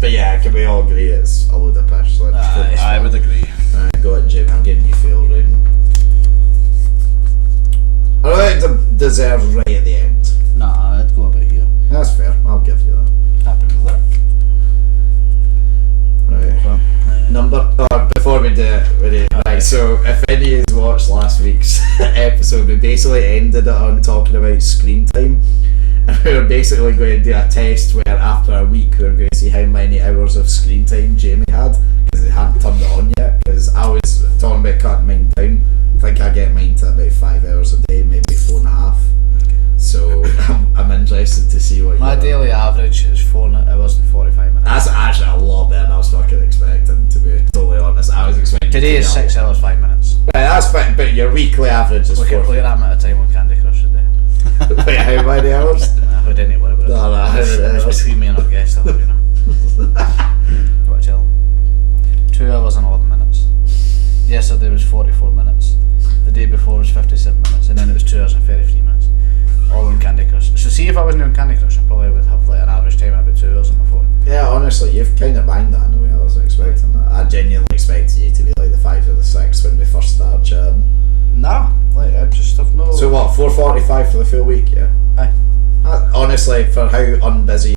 But yeah, can we all agree it's a load of pish? So I would agree. Go on, Jim. I'm giving you fuel rating. I don't think it deserves right at the end. Nah, I'd go about here. That's fair. I'll give you that. Happy with that. Right. Number. Before we do it, right. So if any of you watched last week's episode, we basically ended it on talking about screen time. And we were basically going to do a test where after a week we were going to see how many hours of screen time Jamie had, because they hadn't turned it on yet, because I was talking about cutting mine down. I think I get mine to about 5 hours a day, maybe 4.5. So I'm interested to see what My daily average is 4 hours and 45 minutes. That's actually a lot better than I was fucking expecting, to be totally honest. I was expecting Today is 6 hours 5 minutes. Right, that's fine, but your weekly average is Look at that amount of time on Candy Crush today. Wait, how many hours? We didn't worry about it. No, It's between me and our guest, you know. What a chill. 2 hours and 11 minutes. Yesterday was 44 minutes. The day before was 57 minutes, and then it was 2 hours and 33 minutes. All on Candy Crush. So see, if I wasn't on Candy Crush, I probably would have like an average time of about 2 hours on my phone. Yeah, honestly, you've kind of banged that in a way. I wasn't expecting that. I genuinely expected you to be like the 5 or the 6 when we first started chatting. Nah, like I just have no. So what, 4:45 for the full week, yeah? Aye. Honestly, for how unbusy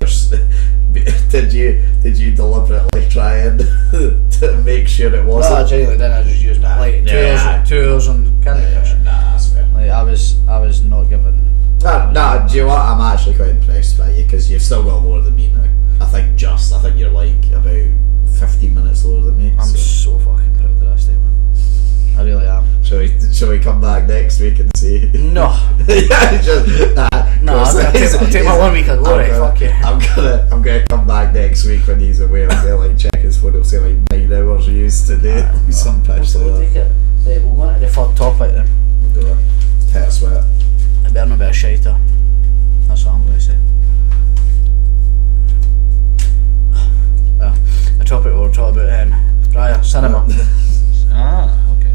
did you deliberately try and to make sure it No, I wasn't? genuinely didn't. I just used it. Like 2 hours on Candy Crush. Nah, that's fair. Like I was not given. Nah, do you know what? I'm actually quite impressed by you, because you've still got more than me now. I think you're like about 15 minutes lower than me. I'm so fucking proud of that statement. I really am. Shall we come back next week and see? No. Yeah, just No, I'll take my 1 week of glory. Fuck you. I'm gonna come back next week when he's away. I'm gonna like check his phone. He'll say like 9 hours used today. Some pitch We'll like take it. Right, we'll go on to the third topic then. that. Do it. Hit a sweat. It better not be a shiter. That's what I'm going to say. The topic we'll talk about prior cinema. Okay.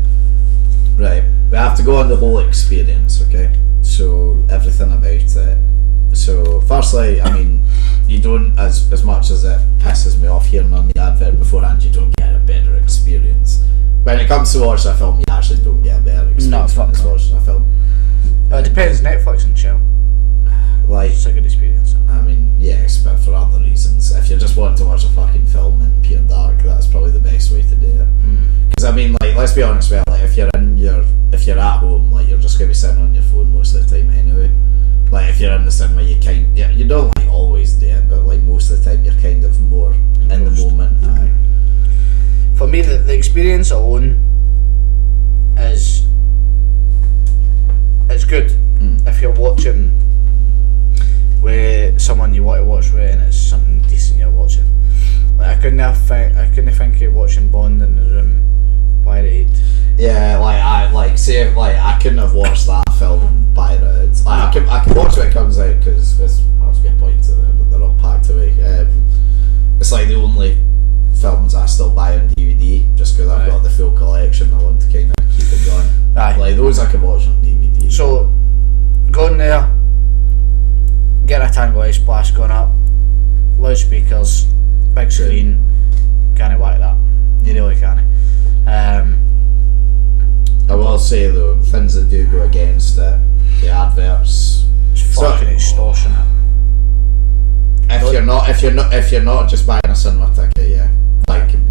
Right, we have to go on the whole experience, okay? So everything about it. So firstly, I mean, you don't, as much as it pisses me off hearing on the advert beforehand, you don't get a better experience. When it comes to watching a film, you actually don't get a better experience when it's watching a film. It depends. Netflix and chill. Like, It's a good experience. I mean, yes, but for other reasons. If you're just wanting to watch a fucking film in pure dark, that's probably the best way to do it. Because I mean, like, let's be honest, well, like, if you're at home, like, you're just gonna be sitting on your phone most of the time anyway. Like, if you're in the cinema, you don't like always do it, but like most of the time, you're kind of more in the moment. Aye. For me, the experience alone is it's good if you're watching with someone you want to watch with and it's something decent you're watching. Like I couldn't think of watching Bond in the room pirated. Yeah, I couldn't have watched that film pirated. Like, I can watch it when it comes out because I was going to point to them, but they're all packed away. It's like the only films I still buy on DVD just because I've got the full collection. I want to kind of keep it going. Aye. Like those I can watch on DVD. So, going there, getting a Tango Ice Blast going up, loudspeakers, big screen, can't whack that. You really can't. I will say though, things that do go against it, the adverts. It's fucking extortionate. If you're not just buying a cinema ticket, yeah,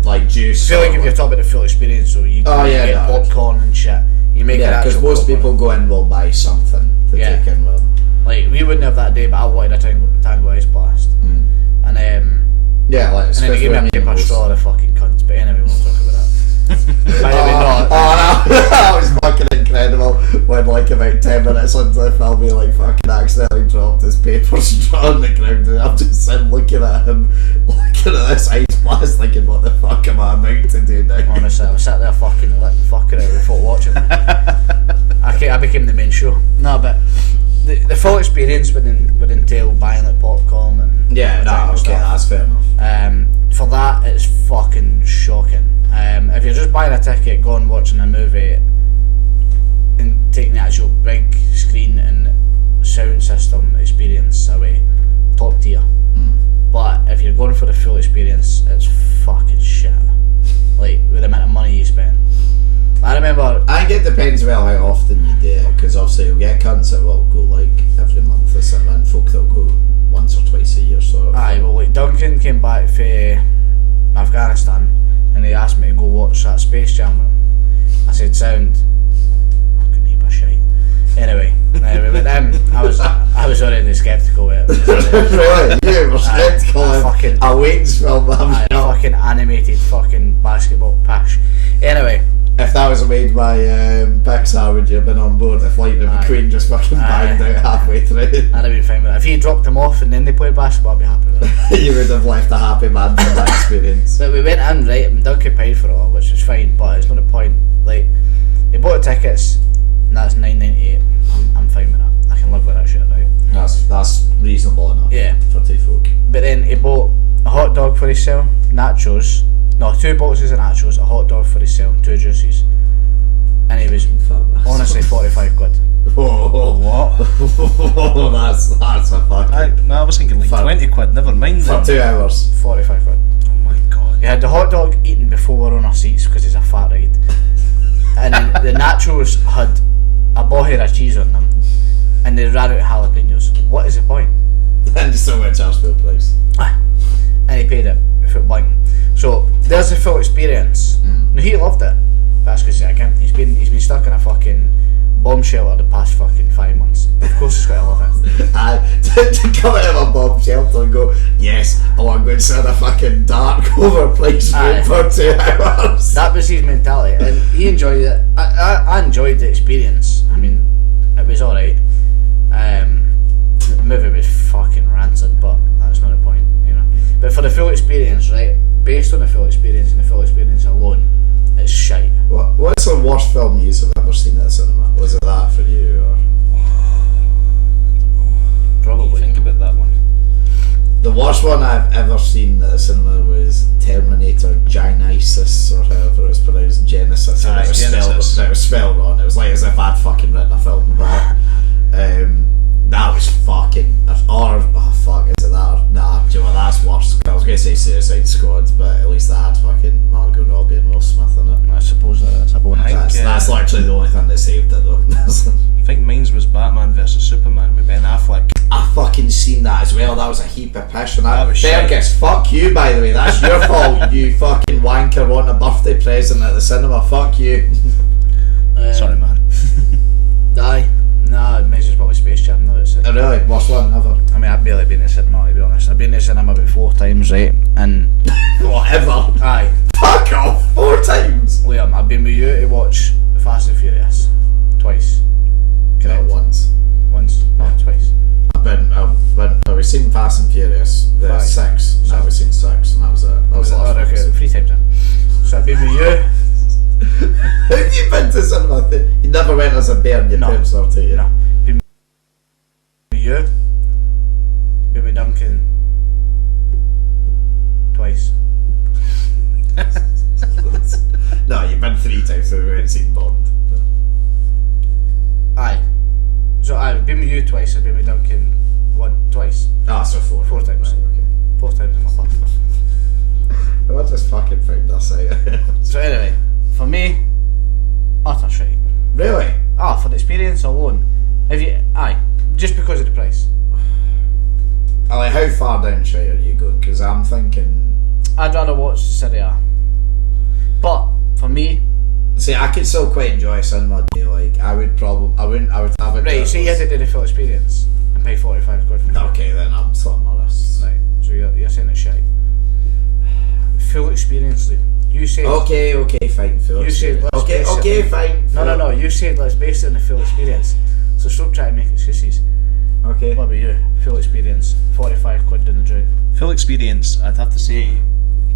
like juice. I feel like if you're talking about the full experience, so you get popcorn and shit. You make it because most people go in will buy something to take in with them. Like we wouldn't have that day, but I wanted a Tango Ice Blast, and yeah, like and then they gave me a paper straw, the fucking cunts. But anyway, we'll talk about that. By the way, that was fucking incredible when like about 10 minutes into the film he like fucking accidentally dropped his paper straw on the ground and I'm just sitting looking at him, looking at this ice blast thinking what the fuck am I about to do now? Honestly, I was sat there fucking lit fucking out before watching. I became the main show. No, but the full experience would entail buying like popcorn and that's fair enough. For that it's fucking shocking. If you're just buying a ticket, going watching a movie and taking the actual big screen and sound system experience away, top tier. But if you're going for the full experience, it's fucking shit. Like with the amount of money you spend. I remember. I think it depends well how often you do it, because obviously you'll get cunts that will go like every month or something, and folk that'll go once or twice a year. So. Aye, well, like Duncan came back from Afghanistan, and he asked me to go watch that Space Jam with him. I said, sound. Fucking heap of shite. Anyway, with him, I was already sceptical with it. Really? You were sceptical of a Wayne's film? A fucking animated fucking basketball pash. Anyway. If that was made by Pixar, would you have been on board? If Lightning McQueen just fucking banged out halfway through? I'd have been fine with it. If he dropped him off and then they played basketball, I'd be happy with it. You would have left a happy man for that experience. But we went in, right, and Duncan paid for it all, which was fine, but it's not the point. Like, he bought the tickets, and that's $9.98. I'm fine with that. I can live with that shit, right? That's reasonable enough. Yeah. For two folk. But then he bought a hot dog for himself, nachos. No, 2 boxes of nachos, a hot dog for himself, 2 juices. And he was honestly 45 quid. Whoa. What? that's a fucking... I was thinking like 20 quid, never mind. For 2 hours. 45 quid. Oh my god. He had the hot dog eaten before we were on our seats because he's a fat ride. And then the nachos had a ball of cheese on them. And they ran out of jalapenos. What is the point? And so much charge full price. And he paid it for blank. So there's the full experience. Now he loved it. That's because he's been stuck in a fucking bomb shelter the past fucking 5 months. Of course he's got to love it. To come out of a bomb shelter and go, yes, I want to go inside a fucking dark overpriced room for 2 hours. That was his mentality, and he enjoyed it. I enjoyed the experience. I mean, it was alright. The movie was fucking rancid, but that's not the point, you know. But for the full experience, right, based on the full experience and the full experience alone, it's shite. What's the worst film you've ever seen at the cinema? Was it that for you, or...? Probably. Think about that one. The worst one I've ever seen at the cinema was Terminator Genesis, or however it was pronounced, Genesis. And it was spelled wrong. It was like as if I'd fucking written a film. But that was fucking... is it that? Nah, do you know what, that's worse. I was going to say Suicide Squad, but at least that had fucking Margot Robbie and Will Smith in it. I suppose that's a bonus. That's literally the only thing that saved it though. I think mine's was Batman vs Superman with Ben Affleck. I fucking seen that as well. That was a heap of piss. And that was Fergus, fuck you, by the way. That's your fault, you fucking wanker wanting a birthday present at the cinema. Fuck you. Sorry, man. Aye. Nah, Menzies probably Space Jam, no, it's Oh, really? Worst one ever? I mean, I've barely been to the cinema, to be honest. I've been to the cinema about 4 times, right? And... Whatever. Aye. Fuck off! 4 times! Liam, I've been with you to watch Fast and Furious. Twice. Correct? No, once. Once? No, twice. We've seen Fast and Furious, the 6. No, we've seen 6, and that was it. That was the last one. Okay, 3 times then. So I've been with you... How have you been to cinema? You never went as a bear and your parents were to you? No. Been with you. Been with Duncan. Twice. haven't seen Bond. Aye. So I've been with you twice, I've been with Duncan twice. Ah, so four. 4 times. Right, okay. 4 times in my life. I just fucking found this out. So anyway, for me, utter shite. Really? For the experience alone. Just because of the price. Like, how far down shite are you going? Because I'm thinking... I'd rather watch Serie A. But, for me... See, I could still quite enjoy cinema day. Like, I would have it... Right, so you had to do the full experience and pay 45 quid for it. Okay, then I'm slitting my wrists. Right, so you're saying it's shite. Full experience, Liam. You said... Okay, fine, full You said experience. let's base it Okay, on- fine. No, you said let's base it on the full experience. So stop trying to make excuses. Okay. What about you? Full experience, 45 quid down the drain. Full experience, I'd have to say,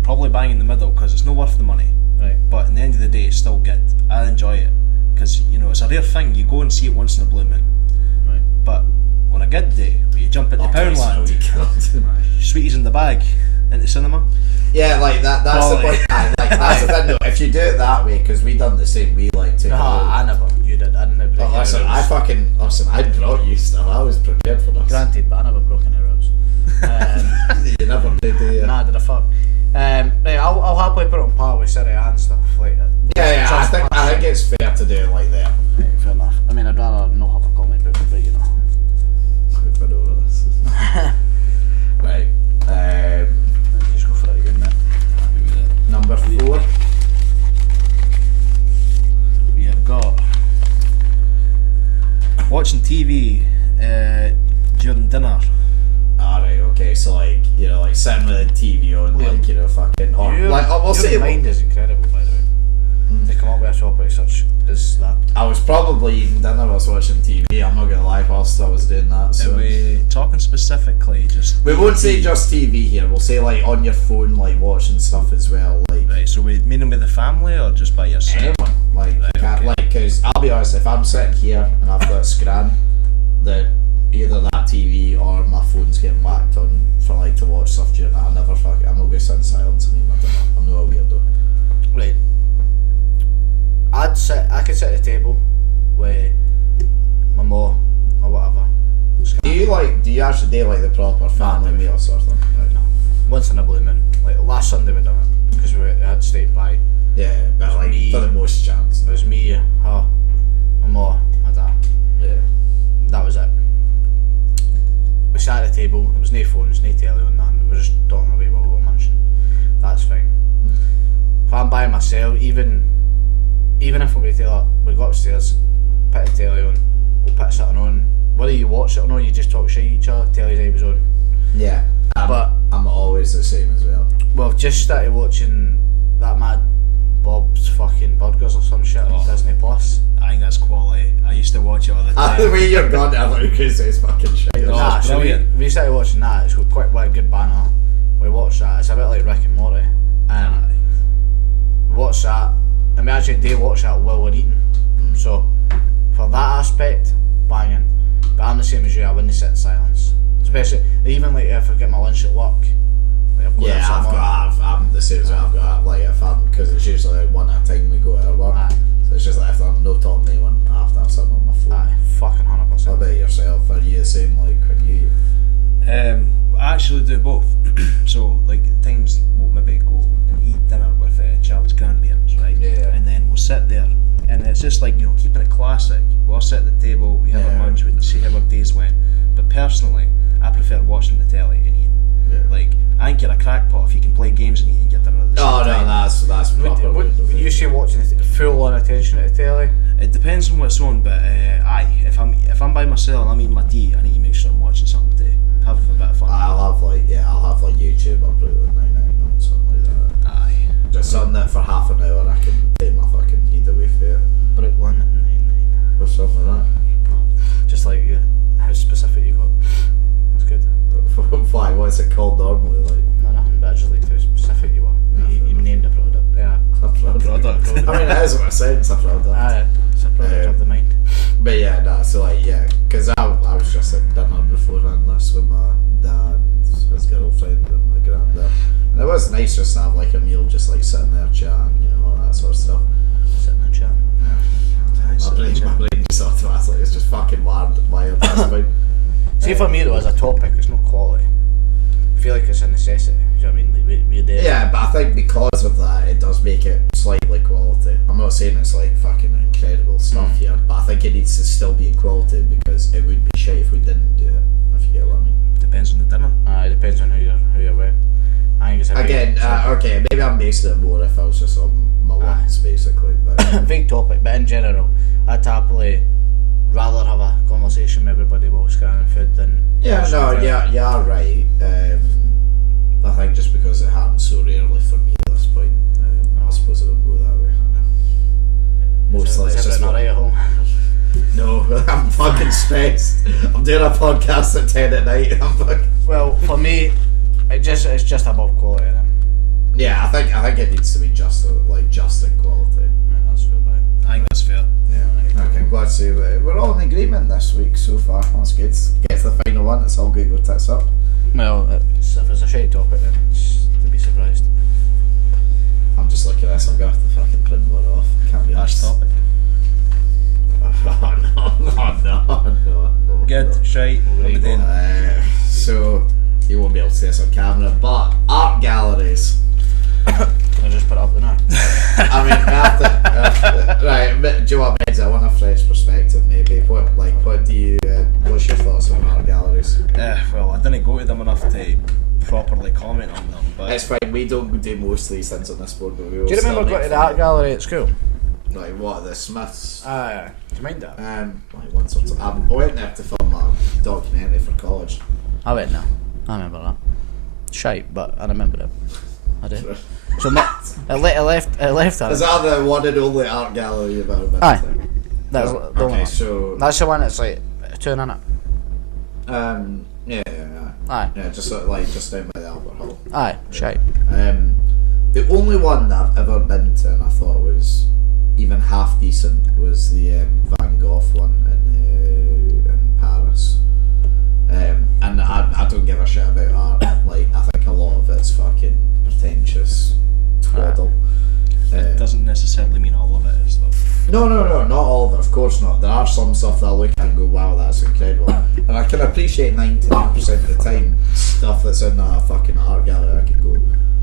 probably bang in the middle because it's not worth the money. Right. But at the end of the day, it's still good. I enjoy it because it's a rare thing. You go and see it once in a blue moon. Right. But on a good day, where you jump into Poundland, sweeties in the bag, into cinema. Yeah, like that's the point. That's the thing though. If you do it that way, because we done the same, we like to. No, I never. You did. I didn't break listen, any rules. I brought you stuff. I was prepared for this. Granted, but I never broke any rules. You never did, do you? Nah, did I fuck? Right, I'll happily put it on par with Serie A and stuff like that. Yeah, I think it's fair to do it like that. Right, fair enough. I mean, I'd rather not have a comic book, but you know. We've been over this. Right. Just go for it again, mate. Number 4. We have got watching TV during dinner. Alright, okay, so like sitting with the TV on, Liam, fucking, or we'll say your mind is incredible, by the way. They come up with a topic such as that. I was probably eating dinner, I was watching TV, I'm not gonna lie, whilst I was doing that, so. Are we talking specifically just... We won't say just TV here, we'll say like on your phone, like watching stuff as well, like. Right, so we meaning with the family or just by yourself? Anyone, like, Right, can't, okay. like, cause I'll be honest, if I'm sitting here and I've got a scran, that either that TV or my phone's getting whacked on for like to watch stuff during that, I'm not gonna sit in silence and eat my dinner, I'm not a weirdo. Right. I could sit at the table with my mum or whatever. Do you actually do like the proper family never. meal sort of thing? Right. No. Once in a blue moon. Like last Sunday we done it because we had to stay by. Yeah, but like Me. for the most chance. It was me, her, my mum, my dad. Yeah. That was it. We sat at the table, there was no phones, no telly on none, we were just talking away while we were munching. That's fine. If I'm by myself, even if we go upstairs, put the telly on, we'll put something on, whether you watch it or not, you just talk shit to each other, telly's always on. Yeah. But I'm always the same as well. well, I've just started watching that mad Bob's fucking Burgers or some shit on Disney Plus. I think that's quality. I used to watch it all the time. The way you're gone there, like, because it's fucking shit. No, Nah, it's so brilliant. we started watching that, it's got quite good banter. We watched that, it's a bit like Rick and Morty. We watched that, and we actually do watch that while we're eating. So, for that aspect, banging. But I'm the same as you, I wouldn't sit in silence. Especially, even like if I get my lunch at work. Like I've got Yeah, something on. I'm the same as well. I've got like if I'm, because it's usually one at a time we go to our work. Aye. So it's just like if I'm no talking to anyone, I have to have something on my phone. Aye, fucking 100%. What about yourself? Are you the same like when you? I actually do both. So like times we'll maybe go and eat dinner with Charlie's grandparents, right? Yeah. And then we'll sit there, and it's just like keeping it classic. We'll sit at the table, we have our Yeah. lunch, we see how our days went. But personally, I prefer watching the telly and eating. Yeah. Like I think you're a crackpot if you can play games and eat and get dinner at the same Oh time. no, that's proper. When you say watching full on attention at the telly, It depends on what's on, but aye, if I'm by myself and I'm eating my tea, I need to make sure I'm watching something to have a bit of fun. I'll have like YouTube or Brooklyn Nine-Nine or something like that. Aye. Just something that for half an hour I can take my fucking heat away from it. Brooklyn Nine-Nine. Or something like Just like how specific you got. That's good. that. Why? What's it called normally? Like No, nothing, but I just like how specific you were. You named a product. Yeah. a product. I mean, it is in a sense a product. Aye, it's a product of the mind. But yeah, no, so like, yeah, because I was just at dinner beforehand this with my dad and his girlfriend and my granddad. And it was nice just to have like a meal, just like sitting there chatting, all that sort of stuff. Sitting and chatting. My brain just automatically, it's just fucking wired at this point. See, for me though, as a topic, it's not quality. I feel like it's a necessity. Do you know what I mean? Like, we're there. Yeah, but I think because of that, it does make it slightly quality. I'm not saying it's like fucking incredible stuff here, but I think it needs to still be quality because it would be shit if we didn't do it. If you get what I mean. Depends on the dinner. It depends on who you're with. I think it's a Again, okay, maybe I'm basing it more if I was just on my ones basically. But big topic, but in general, I'd happily rather have a conversation with everybody while scanning food than yeah, you are right. I think just because it happens so rarely for me at this point, I suppose I don't go that way. Mostly it's just right at home. No, I'm fucking stressed. I'm doing a podcast at 10 at night. Well, for me, it's just above quality then. Yeah, I think it needs to be just in quality. Yeah, that's fair, right. I think that's fair. Yeah, okay, I'm glad to see we're all in agreement this week so far. That's good. Get to the final one, it's all good. Go tits up. Well, if it's a shite topic, then it's to be surprised. I'm just looking at this. I'm gonna have to fucking print one off. Can't be Last arsed. topic. No. Good, shite, what we doing? So you won't be able to see this on camera, but art galleries. Can I just put it up there now? I mean, we have to, right, do you know what, Menzies? I want a fresh perspective maybe. What do you, what's your thoughts on art galleries? Well, I didn't go to them enough to properly comment on them, but... It's fine, we don't do most of these things on this board, but we will. Do you remember going to the art gallery at school? Like what, the Smiths? Aye. Do you mind that? Like once or twice. I went there to film a documentary for college. I went there. I remember that. Shite, but I remember it. I do. So it left Is that the one and only art gallery you've ever been Aye. to? That's the only Okay, one. so That's the one that's like a tune in it. yeah. Aye. Yeah, just sort of like just down by the Albert Hall. Aye, shite. The only one that I've ever been to and I thought was even half decent was the Van Gogh one in Paris. And I don't give a shit about art. Like, I think a lot of it's fucking pretentious twaddle. It doesn't necessarily mean all of it is, though. No, not all of it, of course not. There are some stuff that I look at and go, wow, that's incredible. And I can appreciate 99% of the time stuff that's in a fucking art gallery. I can go,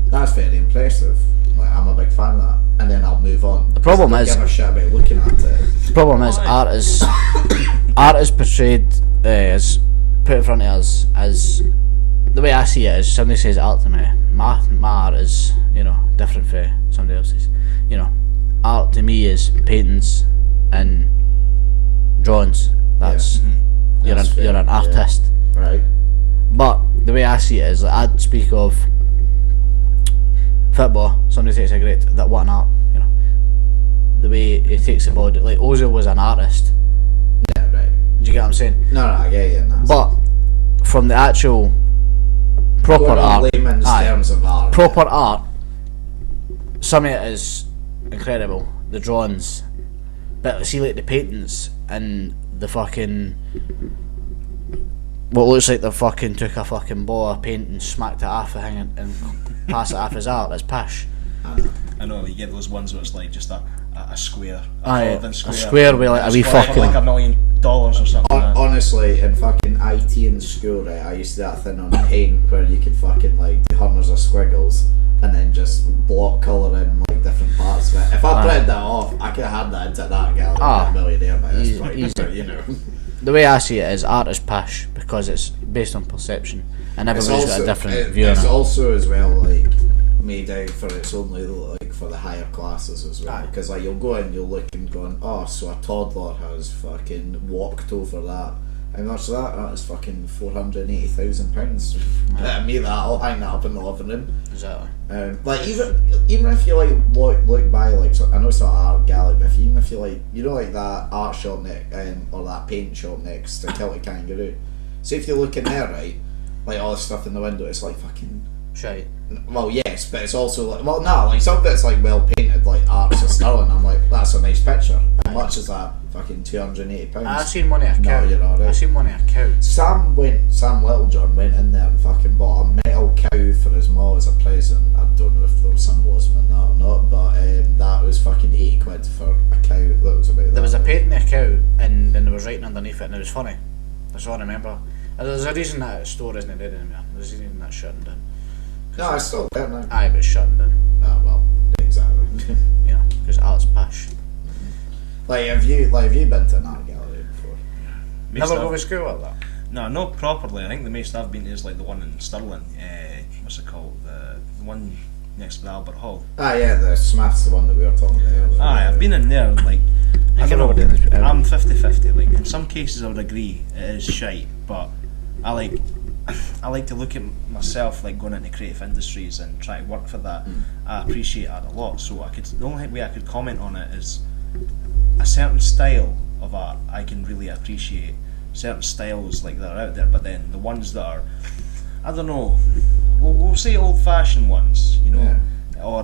that's very impressive. Like, I'm a big fan of that. And then I'll move on. The problem I is, don't give a shit about looking at it. the problem is art is portrayed as put in front of us as the way I see it is somebody says art to me. My art is, different for somebody else's. Art to me is paintings and drawings. That's you're an artist. Yeah. Right. But the way I see it is, like, I'd speak of football. Somebody takes a great that what an art. The way he takes the ball. Like Ozil was an artist. Yeah, right. Do you get what I'm saying? No, I get you. But from the actual proper Going on art, layman's terms of art. proper art, some of it is incredible. The drawings, but see, like the paintings and the fucking what looks like they fucking took a fucking ball of paint and smacked it off a thing and passed it off as art. That's pish. I know, you get those ones where it's like just a square. Aye, a square with like a wee for fucking. like $1 million or something. Honestly, in fucking IT in school, right, I used to do that thing on paint where you could fucking like do hundreds of squiggles and then just block colour in like different parts of it. If I printed that off, I could have had that into that gallery. I'm a millionaire by this point. Easy. The way I see it is art is pish because it's based on perception and everybody's got a different view on It's it. also as well like made out for it's only like for the higher classes as well, because like you'll go in, you'll look and going, oh, so a toddler has fucking walked over that. How much is that? That is fucking £480,000. Me that, I'll hang that up in the living room. Exactly. Like even if you like look by like, so I know it's not an art gallery, but even if you like, like that art shop or that paint shop next to Celtic Kangaroo, so if you look in there, right, like all the stuff in the window, it's like fucking Shite. well, yes, but it's also like, well, no, like some of it's like well painted, like Arts of Stirling. I'm like, that's a nice picture. How much is that? Fucking £280. I've seen one of a cow. No, you're alright. I've seen one of a cow. Sam Littlejohn went in there and fucking bought a metal cow for his ma as a present. I don't know if there was symbolism in that or not, but that was fucking 80 quid for a cow. That was about. There was a painting of a cow, and then there was writing underneath it, and it was funny. That's all I remember. And there's a reason that store isn't dead anymore. There's a reason that's shutting down. No, it's still there now. Aye, but it's shutting down. Ah, well, exactly. You know, because art's pish. Have you been to an art gallery before? Never go to school like that. No, not properly. I think the most I've been to is like the one in Stirling. What's it called? The one next to the Albert Hall. Ah, yeah, the Smith's the one that we were talking about earlier. Aye, I've been in there. Like, I don't know. I'm 50-50. Like, in some cases, I would agree it is shite, but I like to look at myself like going into creative industries and try to work for that. I appreciate that a lot. So the only way I could comment on it is a certain style of art I can really appreciate. Certain styles like that are out there, but then the ones that are, I don't know, we'll say old-fashioned ones, you know, or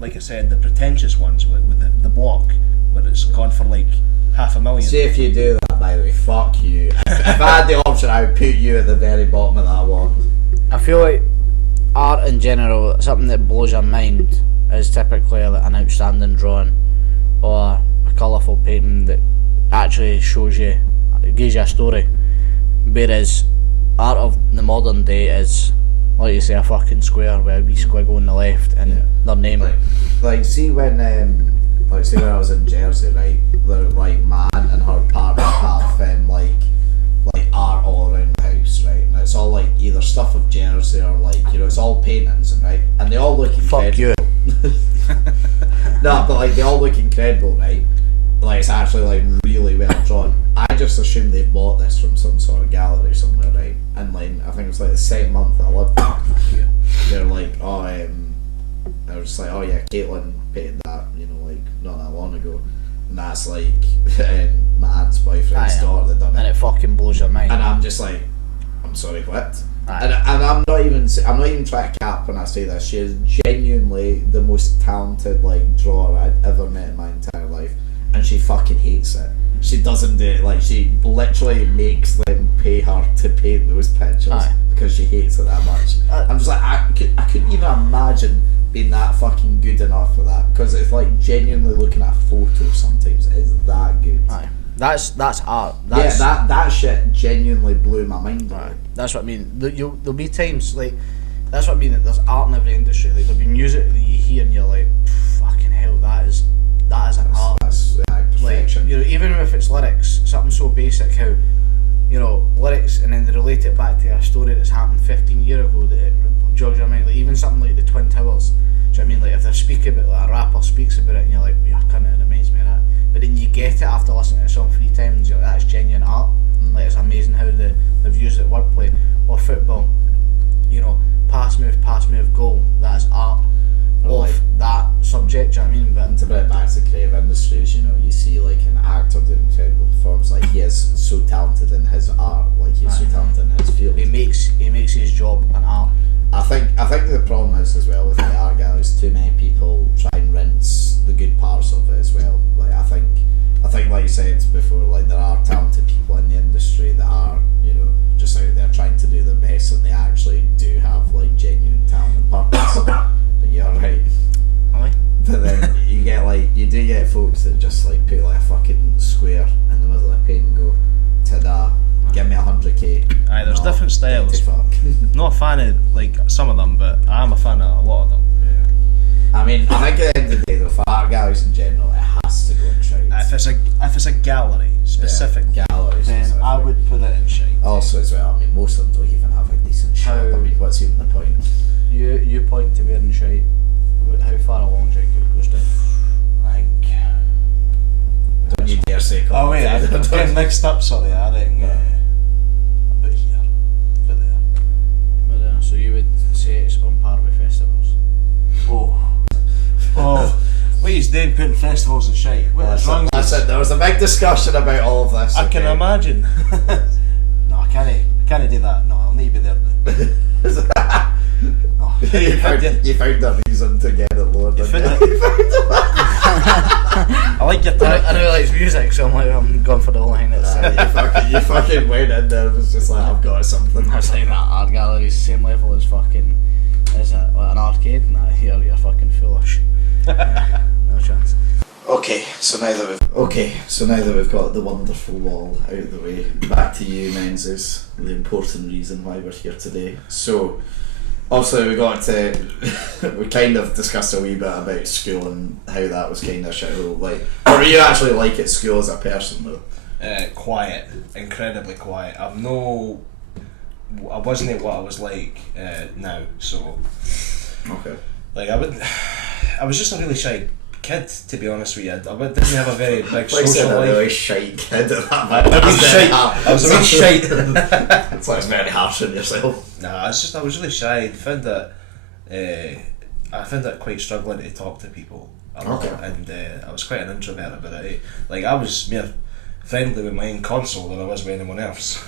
like I said, the pretentious ones with the block where it's gone for like $500,000. See, if you do that, by the way, fuck you. If I had the option, I would put you at the very bottom of that one. I feel like art in general, something that blows your mind, is typically like an outstanding drawing or a colourful painting that actually shows you, it gives you a story. Whereas art of the modern day is, like you say, a fucking square with a wee squiggle on the left and their name. Like see when I was in Jersey, right, like my aunt and her partner have like art all around the house, right, and it's all like either stuff of Jersey or like, you know, it's all paintings, right, and they all look incredible. Fuck you. No, but like they all look incredible, right? Like it's actually like really well drawn. I just assumed they bought this from some sort of gallery somewhere, right? And like I think it was like the same month I lived there. They're like, I was just like, oh yeah, Caitlin painted that, you know, like not that long ago, and that's like my aunt's boyfriend's daughter that done it. And it fucking blows your mind. And I'm just like, I'm sorry, what? Aye. And I'm not even trying to cap when I say this. She is genuinely the most talented like drawer I've ever met in my entire life, and she fucking hates it. She doesn't do it. Like she literally makes them pay her to paint those pictures because she hates it that much. I'm just like, I couldn't even imagine being that fucking good enough for that, because it's like genuinely looking at photos sometimes is that good. Aye. That's art. That shit genuinely blew my mind. Right. That's what I mean. There'll be times like, that's what I mean. That there's art in every industry. Like there'll be music that you hear and you're like, fucking hell, that is an art. That's perfection. Like, you know, even if it's lyrics, something so basic how, you know, lyrics, and then they relate it back to a story that's happened 15 years ago. That do you know what I mean? Like even something like the Twin Towers. Do you know what I mean? Like if they're speaking about, like a rapper speaks about it, and you're like, yeah, kind of, it reminds me of that. But then you get it after listening to the song 3 times, you're like, that's genuine art. Like it's amazing how they've used it wordplay. Or football, you know, pass move, goal, that's art Or of that subject, do you know what I mean? But And to bring it back to creative industries, you know, you see like an actor doing incredible performance, like he is so talented in his art, like he's so talented in his field. he makes his job an art. I think the problem is as well with the art galleries, too many people try and rinse the good parts of it as well. Like I think like you said before, like there are talented people in the industry that are, you know, just out there trying to do their best, and they actually do have like genuine talent and purpose. But you're right. Aye. But then you do get folks that just like put like a fucking square in the middle of a paint and go, ta-da, give me 100k. Aye, there's different styles. Not a fan of like some of them, but I am a fan of a lot of them. Yeah. I mean, I think at the end of the day, though, for art galleries in general, it has to go in shite. If it's a gallery specific, galleries, then specific. I would put it in shite. Also, as well, I mean, most of them don't even have a decent shop. I mean, what's even the point? You point to wearing shite. How far along do you think it goes down? I think. Don't you dare say. Oh wait, I'm getting mixed up. Sorry, I think about here, about there. But so you would say it's on par with festivals? Oh. What he's doing putting festivals in shite. What's wrong with That's it. There was a big discussion about all of this. I can imagine. No, I can't do that. No, I'll need to be there now. No. You found a reason to get it lowered. You found it. I like your I know he likes music, so I'm going for the line. You fucking went in there and was just like, I've got something. I was like, that art gallery's the same level as fucking Is it like an arcade? Nah, you're fucking foolish. Yeah, no chance. Okay, so now that we've got the wonderful wall out of the way, back to you, Menzies, the important reason why we're here today. So, obviously we kind of discussed a wee bit about school and how that was kind of shithole. Like, what were you actually like at school as a person though? Quiet, incredibly quiet. I wasn't what I was like now. So, Okay. like I was just a really shy kid, to be honest with you. I didn't have a very big Like social a life. really shite kid at that I was a bit shy. It's like very harsh on yourself. Nah, it's just I was really shy. I found that quite struggling to talk to people a lot, Okay. and I was quite an introvert about it. Like I was more friendly with my own console than I was with anyone else.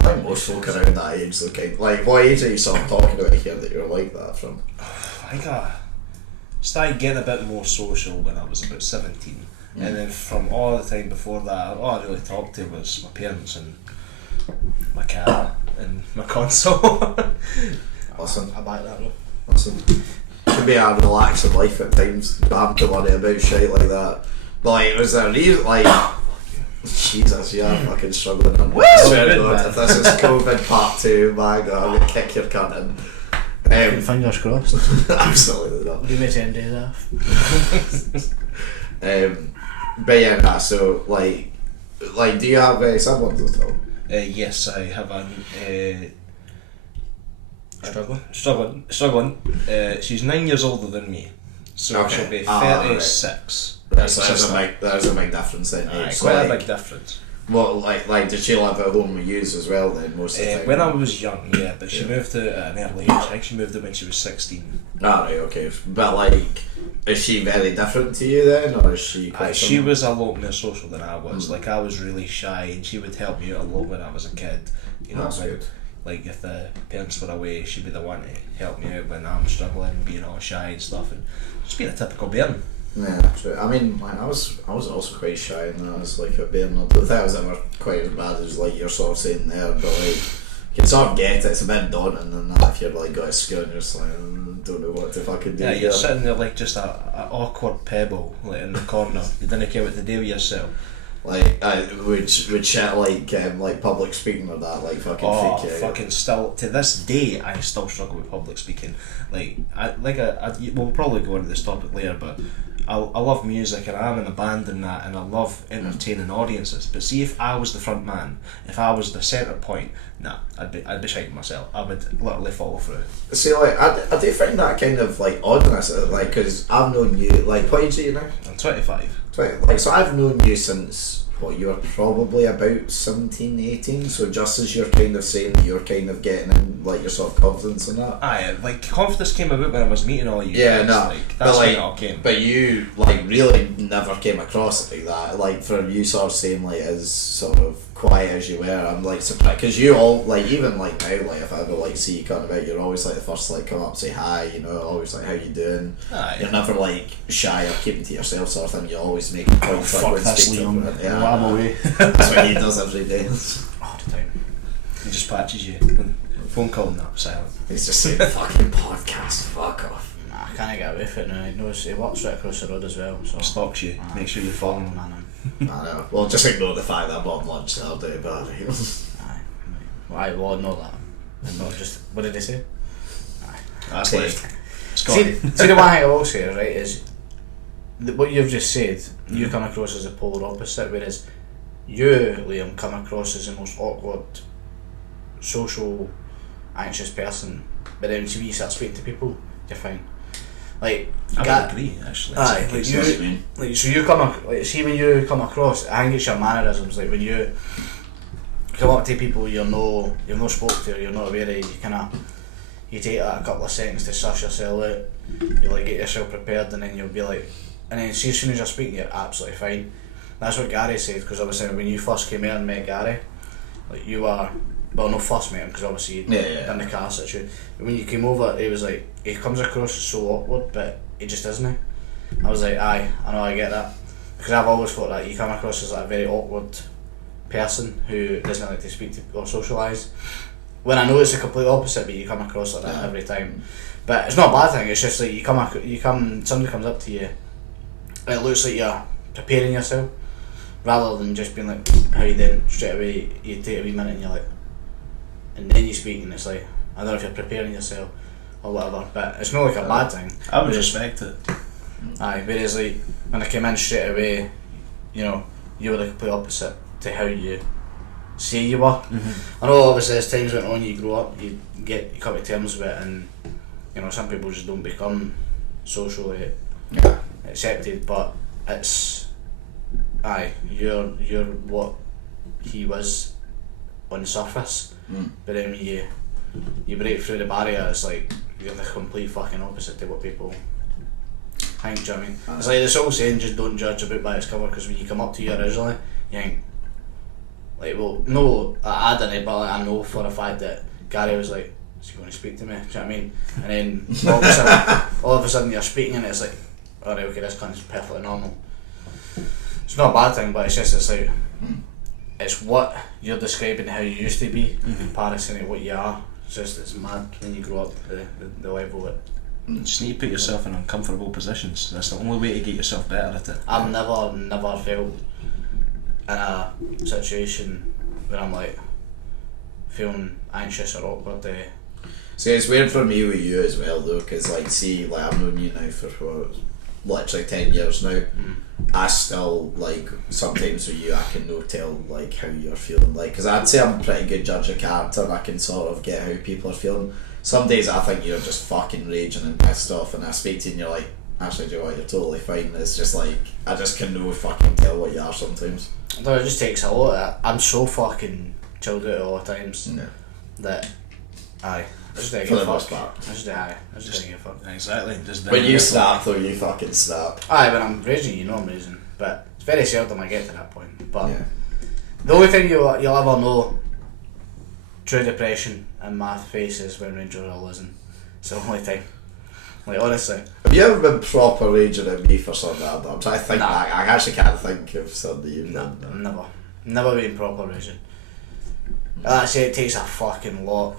I think most folk around that age, though, kind like, what age are you sort of talking about here that you're like that from? I think I started getting a bit more social when I was about 17, and then from all the time before that, all I really talked to was my parents and my car and my console. Awesome. I back that though. Awesome. It can be a relaxing life at times, having to worry about shit like that. But like, was there a reason, like, Jesus, yeah, I'm fucking struggling on this. I swear to God, if this is COVID part 2, my God, I'm gonna kick your cunt in. Fingers crossed. Absolutely not. Give me 10 days off. But yeah, nah, so like, do you have siblings at all? Yes, I have Struggling. struggling. She's 9 years older than me, so Okay. she'll be Ah, 36. There's a big difference in age. So, Quite like, a big difference. Well, like, did she live at home with yous as well then, most of the time? When I was young, yeah, but she moved out at an early age. I think she moved out when she was 16. Ah, right, okay. But like, is she very different to you then, or is she quite She similar? was a lot more social than I was. Like, I was really shy, and she would help me out a lot when I was a kid. You know, That's like, good. like if the parents were away, she'd be the one to help me out when I'm struggling, being all shy and stuff, and just being a typical bairn. Yeah, true. I mean, like, I was also quite shy, and I was like a bear. I don't think I was ever quite as bad as like you're sort of saying there, but like, you can sort of get it. It's a bit daunting, and if you're like got a school and you're just like, don't know what to fucking do. Yeah, here. you're sitting there like just a awkward pebble, like in the corner. You didn't care what to do with yourself. Like, would shit like public speaking or that, like fucking freak you out. Fucking still to this day, I still struggle with public speaking. Like, we'll probably go into this topic later, but I love music and I'm in a band and that, and I love entertaining audiences. But see, if I was the front man, if I was the centre point, nah, I'd be shiting myself. I would literally follow through. See, like, I do find that kind of like oddness, like, because I've known you, like, what age are you now? I'm 25. 20, like, so I've known you since, what, you were probably about 17, 18, so just as you're kind of saying that you're kind of getting in, like, your sort of confidence in that. Aye, like, confidence came about when I was meeting all you Yeah, guys. no, Like, but that's like, when it all came. but you, like, really never came across it like that, like, for you sort of saying, like, as sort of quiet as you were, I'm, like, surprised, because you all, like, even, like, now, like, if I ever, like, see you cutting about, you're always, like, the first to, like, come up, say hi, you know, always, like, how you doing, Aye. you're never, like, shy or keeping to yourself sort of thing, you always make a point to, like, go and speak to everyone. Yeah, I'm away. that's what he does every day. All the time. He just patches you. Phone call and that, silent. He's just saying, fucking podcast, fuck off. Nah, I can't get away from it now. He knows he works right across the road as well. So Stalks you, make sure you're following. man. I know. Well, just ignore the fact that I bought lunch the other day, but Aye. Well, I will know that. And not just what did they say? That's Okay. like, it's gone. See the one thing I will say, right, is that what you've just said, you come across as a polar opposite, whereas you, Liam, come across as the most awkward, social, anxious person. But then when you start speaking to people, you're fine. Like, I Ga- would agree, actually. Aye, like see what you you, mean. like so you come like see when you come across, I think it's your mannerisms. Like when you come up to people you've no spoke to, or you're not aware of, you take a couple of seconds to suss yourself out. You like get yourself prepared, and then you'll be like, and then see as soon as you're speaking, you're absolutely fine. That's what Gary said, because obviously when you first came here and met Gary, like you were. Well, no, first met him because obviously you'd done the car situation. But when you came over, he was like, he comes across as so awkward, but he just isn't. I was like, aye, I know, I get that. Because I've always thought that you come across as like a very awkward person who doesn't like to speak to or socialise. when I know it's the complete opposite, but you come across like that every time. But it's not a bad thing. It's just like somebody comes up to you, and it looks like you're preparing yourself, rather than just being like, "How you doing?" Straight away, you take a wee minute and you're like, and then you speak, and it's like, I don't know if you're preparing yourself or whatever, but it's not like a bad thing. I would respect it. Aye, whereas like when I came in straight away, you know, you were the complete opposite to how you say you were. I know obviously as times went on, you grow up, you come to terms with it, and you know, some people just don't become socially accepted, but it's you're what he was on the surface, but then you break through the barrier, it's like you're the complete fucking opposite to what people think. Do you know what I mean? It's like this old saying, just don't judge a book by its cover, because when you come up to you originally, you think like, well, no, I didn't, but like, I know for a fact that Gary was like, is he going to speak to me? Do you know what I mean? And then all of a sudden you're speaking and it's like, alright, okay, this cunt's perfectly normal. It's not a bad thing, but it's like, it's what you're describing how you used to be in comparison to what you are. It's mad when you grow up the level it. You just need to put yourself in uncomfortable positions. That's the only way to get yourself better at it. I've never felt in a situation where I'm like feeling anxious or awkward. See, it's weird for me with you as well though, because like, see, like I've known you now for what, literally 10 years now. I still, like, sometimes with you I can tell like how you're feeling, like, because I'd say I'm a pretty good judge of character and I can sort of get how people are feeling. Some days I think you're just fucking raging and pissed off, and I speak to you and you're like, actually, do you know what, you're totally fine. It's just like, I just can fucking tell what you are sometimes. No, it just takes a lot. I'm so fucking chilled out all the times that I just don't give a fuck. I just don't give a fuck. Exactly. When you snap though, you fucking snap. Aye, when I'm raging, you know I'm raging, but it's very seldom I get to that point. But the only thing you'll ever know true depression in my face is when Rangers are losing. It's the only time. Like, honestly. Have you ever been proper raging at me for something? I'm trying to think back. I actually can't think of something you've done. Never been proper raging. Like I say, it takes a fucking lot.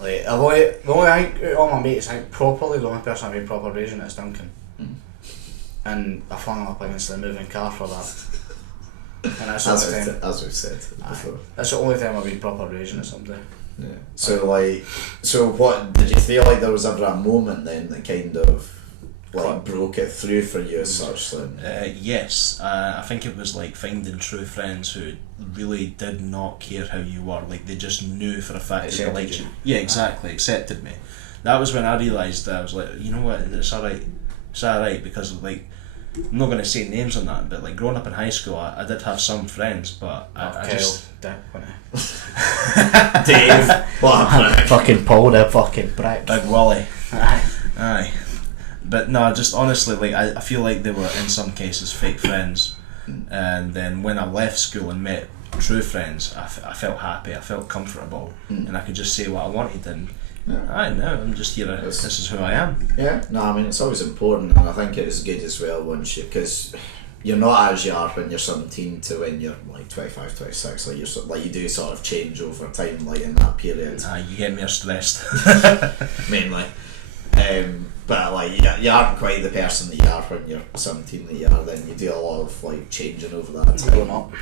Like, the only I think all my mates, I think properly the only person I've been proper raging is Duncan. And I flung him up against the moving car for that. And that's as we've said before. That's the only time I've been proper raging at something. Yeah. So what did you feel like there was ever a moment then that kind of like broke it through for you as such then? Yes, I think it was like finding true friends who really did not care how you were. Like, they just knew for a fact that they liked you. Yeah, exactly, accepted me. That was when I realised that I was like, you know what, it's alright, because like, I'm not going to say names on that, but like growing up in high school, I did have some friends, but I just... Dave, fucking Paul, the fucking prick. Big Wally. Aye. But no, just honestly, like, I feel like they were in some cases fake friends, and then when I left school and met true friends, I felt happy, I felt comfortable, and I could just say what I wanted, and I'm just here, this is who I am. Yeah, no, I mean, it's always important, and I think it is good as well once you, because you're not as you are when you're 17 to when you're like 25, 26, like you're like, you do sort of change over time, like in that period. You get more stressed. Mainly. But like, you aren't quite the person that you are when you're 17 that you are then. You do a lot of like changing over that time. Growing up.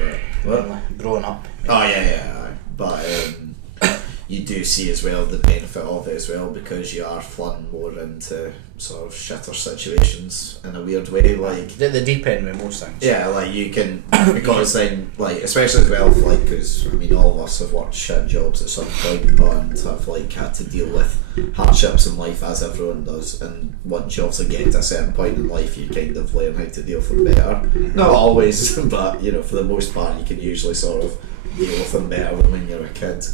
Growing up. Oh yeah. But you do see as well the benefit of it as well, because you are flooding more into sort of shitter situations in a weird way, like the deep end with most things. Yeah, like you can, because then, like, especially as well, like, because I mean all of us have worked shit jobs at some point and have like had to deal with hardships in life, as everyone does, and once you obviously get to a certain point in life you kind of learn how to deal with them better. Not always, but you know, for the most part you can usually sort of deal with them better than when you're a kid.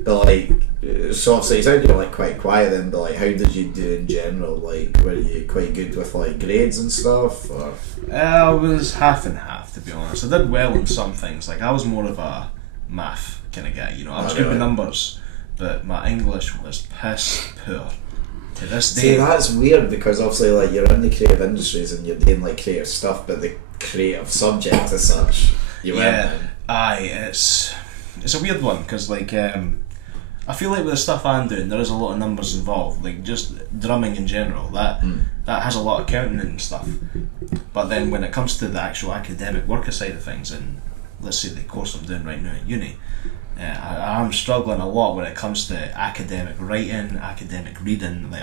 But like, so obviously you sound, you're like quite quiet then, but like, how did you do in general? Like, were you quite good with like grades and stuff, or? I was half and half, to be honest. I did well in some things. Like, I was more of a math kind of guy, you know. I was good with numbers, but my English was piss poor. To this day. See, that's weird, because obviously like you're in the creative industries and you're doing like creative stuff, but the creative subject as such, you went in. Aye, it's a weird one, because like I feel like with the stuff I'm doing, there is a lot of numbers involved. Like just drumming in general, that has a lot of counting and stuff. But then when it comes to the actual academic worker side of things, and let's say the course I'm doing right now at uni, I'm struggling a lot when it comes to academic writing, academic reading. Like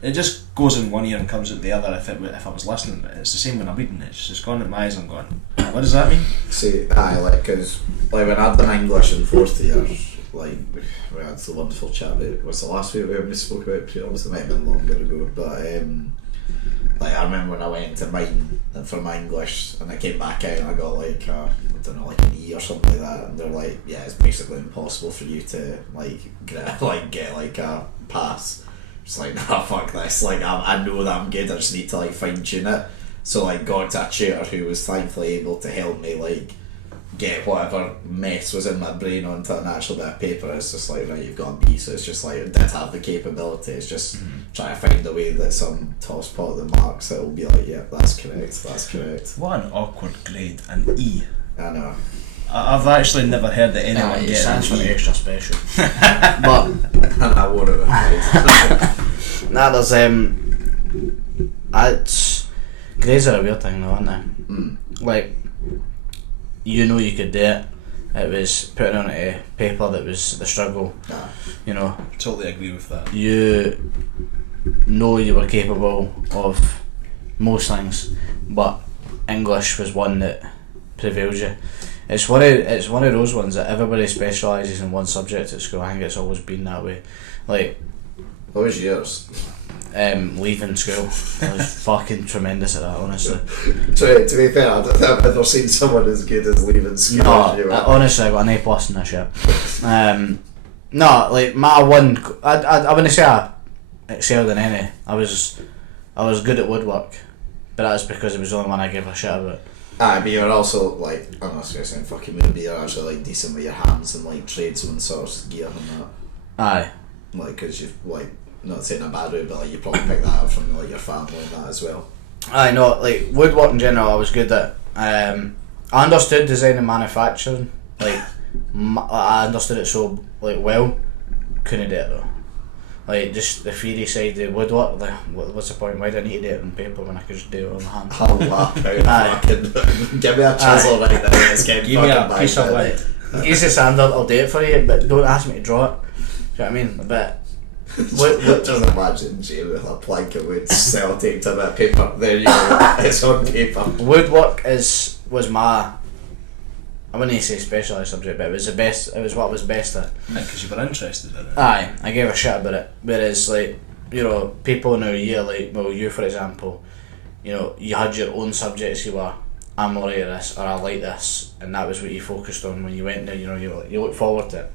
it just goes in one ear and comes out the other if I was listening. But it's the same when I'm reading it. It's just gone in my eyes. I'm going, what does that mean? See, because when I'd done English in 4th year, like we had the wonderful chat about what's the last week we spoke about. Obviously, it might have been longer ago, but like I remember when I went into mine and for my English, and I came back out and I got like I don't know, like an E or something like that, and they're like, yeah, it's basically impossible for you to get like a pass. It's like, nah, fuck this. Like I know that I'm good. I just need to like fine tune it. So like got to a tutor who was thankfully able to help me like get whatever mess was in my brain onto an actual bit of paper. It's just like, right, you've got a B, so it's just like it did have the capability. It's just trying to find a way that some toss pot of the marks that will be like, yeah, that's correct. What an awkward grade, an E. I know. I've actually never heard that anyone It get stands an for E. extra special. But And I wore it. nah, there's it's grades are a weird thing though, aren't they? Like, you know you could do it. It was putting on a paper that was the struggle. Nah. You know, Totally agree with that. you know you were capable of most things, but English was one that prevailed you. It's one of those ones that everybody specialises in one subject at school. I think it's always been that way. Like, What was yours? leaving school, I was fucking tremendous at that, honestly. To be fair, I don't think I've ever seen someone as good as leaving school No, as you were. honestly, I got an A+ in that shit. No, like my one, I wouldn't say I excelled in any. I was good at woodwork, but that was because it was the only one I gave a shit about. Aye, but you're also like, I'm not going to say fucking weird, but you're actually like decent with your hands and like tradesman sort of gear and that. Aye. Like, because you've like, not saying a bad way, but like you probably picked that up from like your family and that as well. I know, like woodwork in general, I was good at. I understood design and manufacturing, like I understood it so like well. Couldn't do it though. Like just the theory side of woodwork, like what's the point? Why do I need to do it on paper when I could just do it on my hand? I'll laugh out fucking give me a chisel right now. It's getting Give me fucking a piece of banged wood. Use the sander, I'll do it for you, but don't ask me to draw it. Do you know what I mean? But Just imagine Jay with a plank of wood, sellotaped to a bit of paper. There you go. It's on paper. woodwork was my, I wouldn't say specialised subject, but it was the best. It was what I was best at. Because you were interested in it. Aye, I gave a shit about it. Whereas, like, you know, people in our year, like, well, you for example, you know, you had your own subjects. You were, I'm alright at this, or I like this, and that was what you focused on when you went there. You know, you look forward to it.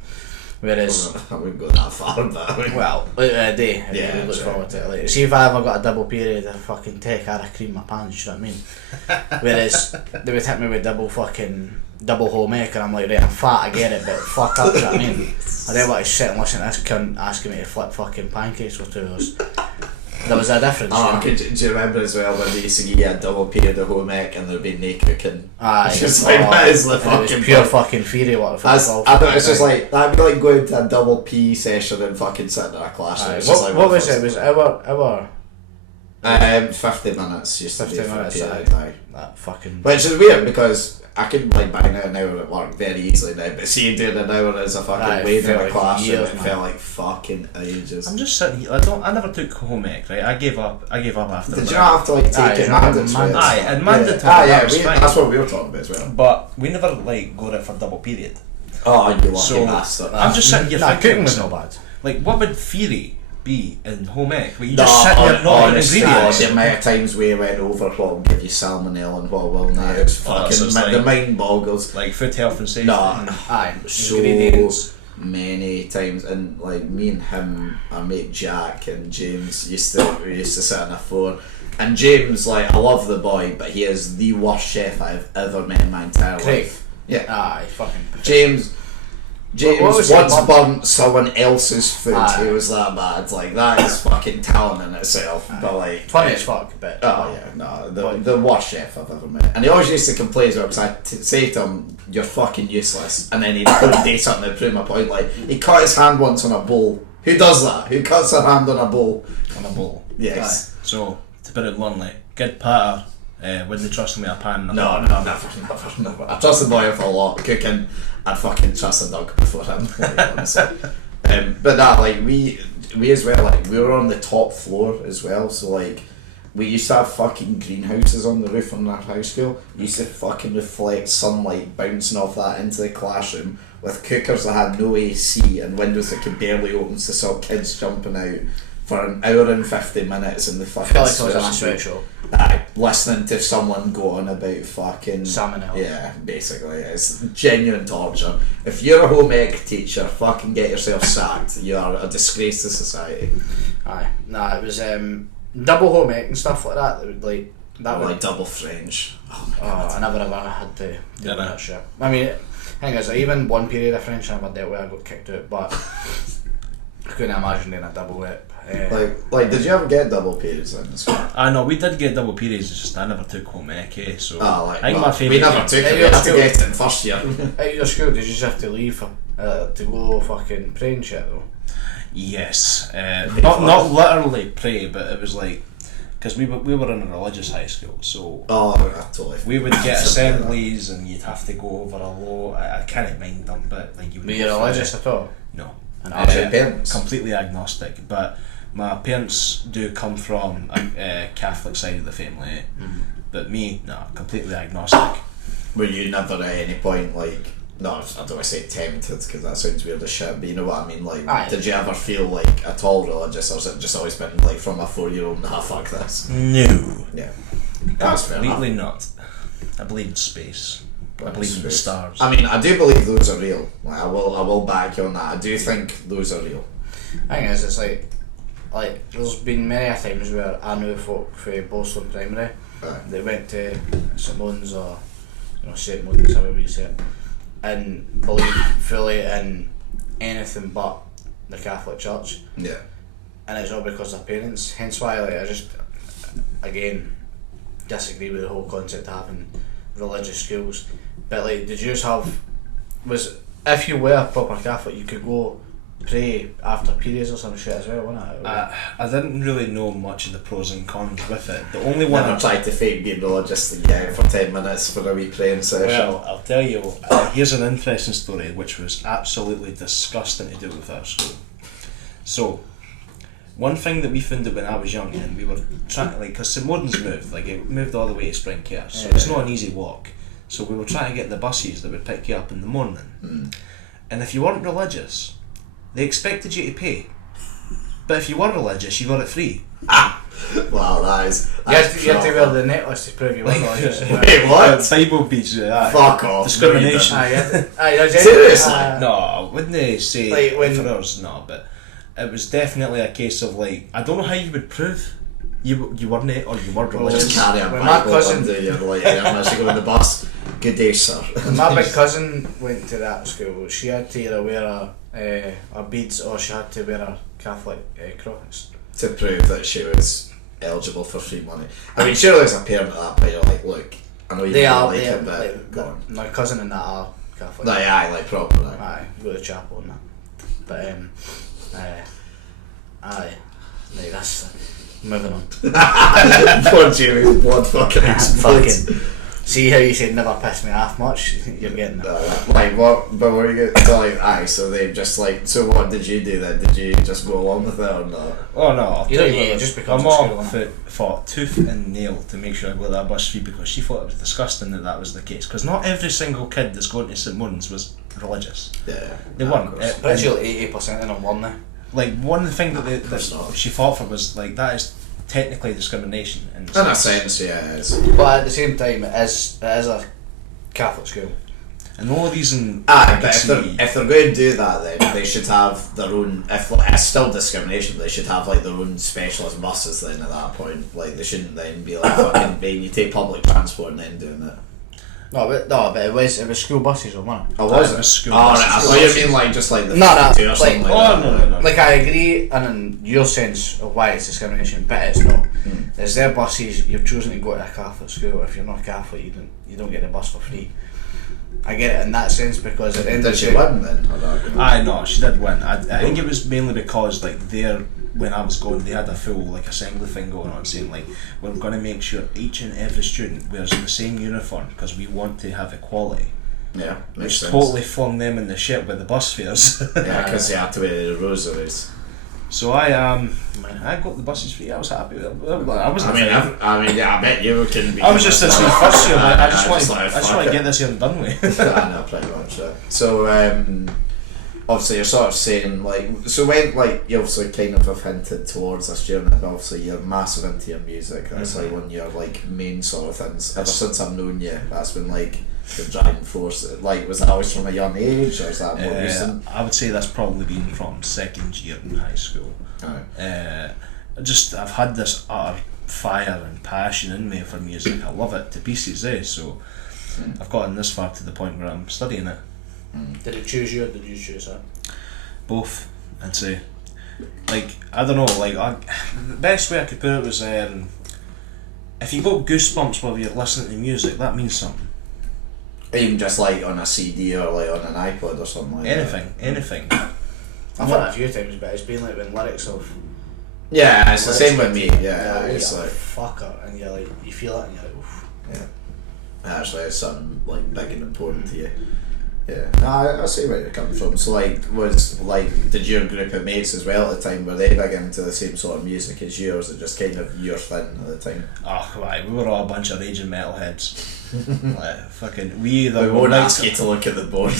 Whereas, I wouldn't go that far, but I mean, well, a day, Yeah, you look sure. forward to it. Like, see if I ever got a double period of fucking tech, I'd have creamed my pants. You know what I mean? Whereas they would hit me with double home ec, and I'm like, right, I'm fat, I get it, but fuck up. You know what I mean? I don't want to sit and listen to this cunt asking me to flip fucking pancakes for 2 hours. There was a difference. oh, You know? do you remember as well when they used to give you a double period of home ec and there'd be no cooking? Aye, It's just like, that is the and it fucking was pure point. fucking theory. What the fuck? I know, it's just like, that'd be like going to a double P session and fucking sitting in a classroom. Aye, It's just what, like, what was the it? It was hour. 50 minutes used to 50 be for a minutes, period, aye. That fucking. Which is weird because I could like bang out an hour at work very easily now, but see you doing an hour as a fucking Aye, it wave in felt a like classroom, years, it man. felt like fucking ages. I'm just sitting here. I never took home ec, right? I gave up after. Did you not have to like take Aye, it you know, mandatory? Aye, and mandatory, Yeah, that was fine. that's what we were talking about as well. But we never like got it for double period. Oh, you lucky So bastard. I'm just sitting here Nah, thinking, cooking was not bad. like, what would theory be in home ec? Where you just sit here not in honestly, ingredients. the amount of times we went over what will give you salmonella and what will not, it's Oh, so fucking, it's the like- mind boggles. Like food health and safety. No, Aye, so ingredients. many times, and like me and him, our mate Jack and James we used to sit on the floor, and James, like, I love the boy, but he is the worst chef I've ever met in my entire Craig. life. Yeah, Aye, fucking. James, James What was it, once Bob? burnt someone else's food. Aye. It was that bad. Like, that is fucking talent in itself. But like, Funny as fuck, but oh yeah, no, the worst chef I've ever met. And he always used to complain as well, because I'd say to him, "You're fucking useless," and then he'd do something to prove my point. Like, he cut his hand once on a bowl. Who does that? Who cuts their hand on a bowl? On a bowl. Yes. So, to put it bluntly, good patter, wouldn't trust me a pan in a No, pan. never. I trust the boy with a lot. Cooking, I'd fucking trust the dog before him. Like, honestly. But nah, like we as well, like we were on the top floor as well, so like we used to have fucking greenhouses on the roof on our high school. We used to fucking reflect sunlight bouncing off that into the classroom with cookers that had no AC and windows that could barely open, to stop kids jumping out for an hour and 50 minutes in the I fucking feel like I was in a sweat sweat shop. Listening to someone go on about fucking Salmonella. Yeah, basically, it's genuine torture. If you're a home ec teacher, fucking get yourself sacked. You are a disgrace to society. Aye, nah, it was double home ec and stuff like that. That would like that would. Like double French. Oh my god. I never ever had to deal with Yeah, that shit. I mean, thing is, even one period of French I never dealt with, I got kicked out, but I couldn't imagine doing a double whip. Like, did you ever get double periods in this one? I know we did get double periods, it's just I never took home ec, so Like, I think well, my favourite we never took it. Hey, We had to still- get it in first year. At your school, did you just have to leave for, to go fucking pray and shit though? Yes, not literally pray, but it was like, because we were in a religious high school, so Oh, I totally. we would get assemblies and you'd have to go over a law. I can't mind them, but like you would Were go you through religious it. at all? No. And What's your parents? Completely agnostic, but my parents do come from a Catholic side of the family, but me, no, completely agnostic. Were you never at any point like? No, I don't want to say tempted because that sounds weird as shit, but you know what I mean. Like, Aye. did you ever feel like at all religious, or has it just always been like from a 4-year-old? Nah, fuck this. No, Yeah, that's fair enough. completely not. I believe in space. I believe in the stars. I mean, I do believe those are real. Like, I will back you on that. I do think those are real. Thing is, it's like there's been many times where I know folk from Boston Primary Aye. they went to St Mons or St Mons, however you say it, and believe fully in anything but the Catholic Church, Yeah. and it's all because of their parents. Hence why, like, I just again disagree with the whole concept of having religious schools. But like, did you just have if you were a proper Catholic, you could go pray after periods or some shit as well, wasn't it? I didn't really know much of the pros and cons with it. The only one Never tried to fake being religious to get out for 10 minutes for a wee praying session. Well, I'll tell you, here's an interesting story which was absolutely disgusting to do with our school. So, one thing that we found out when I was young, and we were trying, like, because St Mordens moved, like, it moved all the way to Springcare, so it's not an easy walk. So we were trying to get the buses that would pick you up in the morning. And if you weren't religious, they expected you to pay. But if you were religious, you got it free. Wow, that is. you had to wear the necklace to prove you were religious. Wait, what? Bible beats you. Fuck off. Discrimination. Seriously? No, I wouldn't say Like when- for us, no, but it was definitely a case of like, I don't know how you would prove you weren't or you were Just religious. carry a When my Bible cousin- under your like arm as you go on the bus. Good day, sir. When my big cousin went to that school, she had to either wear a beads or she had to wear a Catholic cross. To prove that she was eligible for free money. I mean, surely as a parent at that point, you're like, look, I know you They don't are, like they it, but go are, on. my cousin and that are Catholic. No, yeah, like proper. Like. Aye, go to chapel and that. But aye, no, that's moving on. Poor Jamie's blood fucking explodes. Fucking. See how you said never piss me off much? You're getting it. Like what? But what are you getting? So like, aye. So they just like. So what did you do then? Did you just go along with it or not? Oh no, I'll You tell don't- you yeah, what, it just becomes my a mom school, fought tooth and nail to make sure I got that bus free because she thought it was disgusting that was the case. Because not every single kid that's going to St Mordens was religious. Yeah. They of weren't. course. But actually 80% of them weren't they? Like one thing that, course not. that she fought for was like that is technically discrimination. In In a sense, yeah, it is. But at the same time, it is a Catholic school. And the only reason Aye, I but can if they're going to do that, then they should have their own. If it's still discrimination, they should have like their own specialist buses. Then at that point, like they shouldn't then be like fucking being you take public transport and then doing it. but it was school buses, wasn't it? Oh, was It it? was school Oh, buses. right, I thought you mean like just like the No, 52 or like- something like Oh, that. no. Like, I agree, and in your sense of why it's discrimination, but it's not. It's their buses. You've chosen to go to a Catholic school. If you're not Catholic, you don't get the bus for free. I get it in that sense, because at the end of Did the she day, win then? Or not? Aye, no, she did win. I think it was mainly because like when I was going, they had a full like assembly thing going on, saying like we're going to make sure each and every student wears the same uniform because we want to have equality. Yeah, makes Which sense. totally flung them in the shit with the bus fares. Yeah, because they had to wear the rosaries. So I got the buses free. I was happy with it. I wasn't. I bet you couldn't be. I was just this year first year. Like, I just want fuck to it. get this year and done with. I know, pretty much. Yeah. So, obviously, you're sort of saying like, so when like you obviously kind of have hinted towards this journey. Obviously, you're massive into your music. That's like one of your like main sort of things. Ever since I've known you, that's been like the driving force. Like, was that always from a young age, or is that more recent? I would say that's probably been from second year in high school. I've had this utter fire and passion in me for music. I love it to pieces, so I've gotten this far to the point where I'm studying it. did it choose you or did you choose it? Both, I'd say. Like, I don't know, like, the best way I could put it was, if you got goosebumps while you're listening to music, that means something. Even just like on a CD or like on an iPod or something like Anything. I've had it a few times, but it's been like when lyrics of Yeah, it's the lyrics same get with me. to- Yeah, it's you're like fucker, and you're like, you feel it, and you're like, oof. actually it's something like big and important to you. Yeah, no, I see where you're coming from. So did your group of mates as well at the time, were they big into the same sort of music as you, or was it just kind of your thing at the time? Oh, right, we were all a bunch of raging metalheads. Like, fucking, we either We were won't like- ask you to look at the board.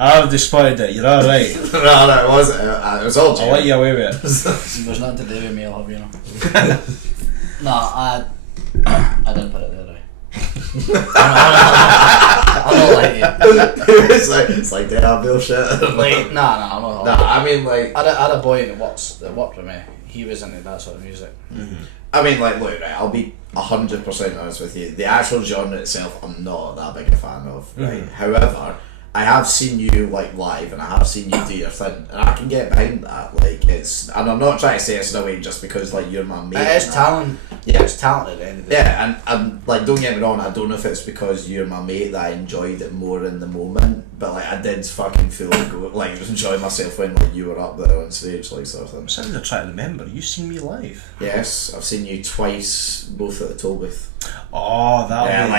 I've despoiled it, you're alright. No, it wasn't. It was all I'll let you away with it. There's nothing to do with me, I'll have you know. No, I didn't put it there, right? I'm not like you. it's like damn bullshit. Like, nah, I'm not. Nah, I mean like. I had a boy that worked with me. He was into that sort of music. I mean, like, look, right, I'll be 100% honest with you. The actual genre itself, I'm not that big a fan of, right? However, I have seen you, like, live, and I have seen you do your thing, and I can get behind that, like, it's, and I'm not trying to say it's in a way just because, like, you're my mate. It is and that. talent. Yeah. It's talent at the end of the day. Yeah, and like, don't get me wrong, I don't know if it's because you're my mate that I enjoyed it more in the moment, but, like, I did fucking feel like enjoy myself when, like, you were up there on stage, like, sort of thing. I'm sitting there trying to remember, you've seen me live. Yes, I've seen you twice, both at the toll booth. Oh, that'll Back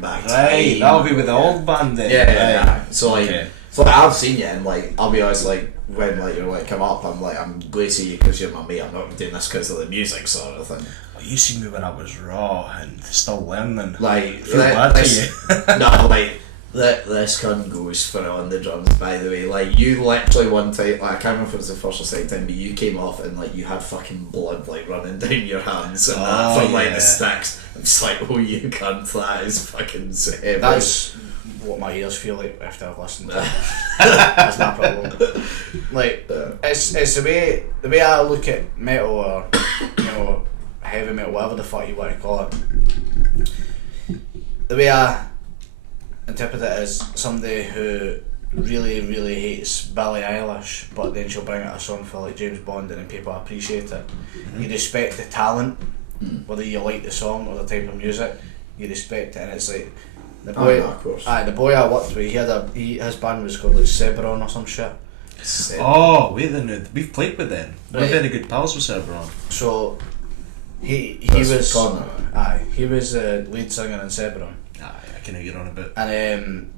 right, time. that'll be with the old band then. Yeah. Right. So like, Okay. so like, I've seen you, and like, I'll be honest, like when like you're like come up, I'm like, I'm going to see you because you're my mate. I'm not doing this because of the music sort of thing. Well, you seen me when I was raw and still learning. Like, Feel bad for you. no, like this cunt goes for it on the drums. By the way, like you literally one time, like, I can't remember if it was the first or second time, but you came off and like you had fucking blood like running down your hands and that from like yeah. the sticks. I'm just like, oh, you cunt, that is fucking heavy. That's what my ears feel like after I've listened to it. That's no problem. Like, it's the way I look at metal, or you know, heavy metal, whatever the fuck you want to call it. The way I interpret it as somebody who really, really hates Billie Eilish, but then she'll bring out a song for like James Bond and then people appreciate it. You respect the talent, whether you like the song or the type of music, you respect it, and it's like the boy. of course. The boy I worked with, his band was called like Sebron or some shit. Oh, wait a minute, we've played with them. We're Right. very good pals with Cerberon. So he That's was Connor. he was the lead singer in Sebron. Aye, I can know you're on a bit. And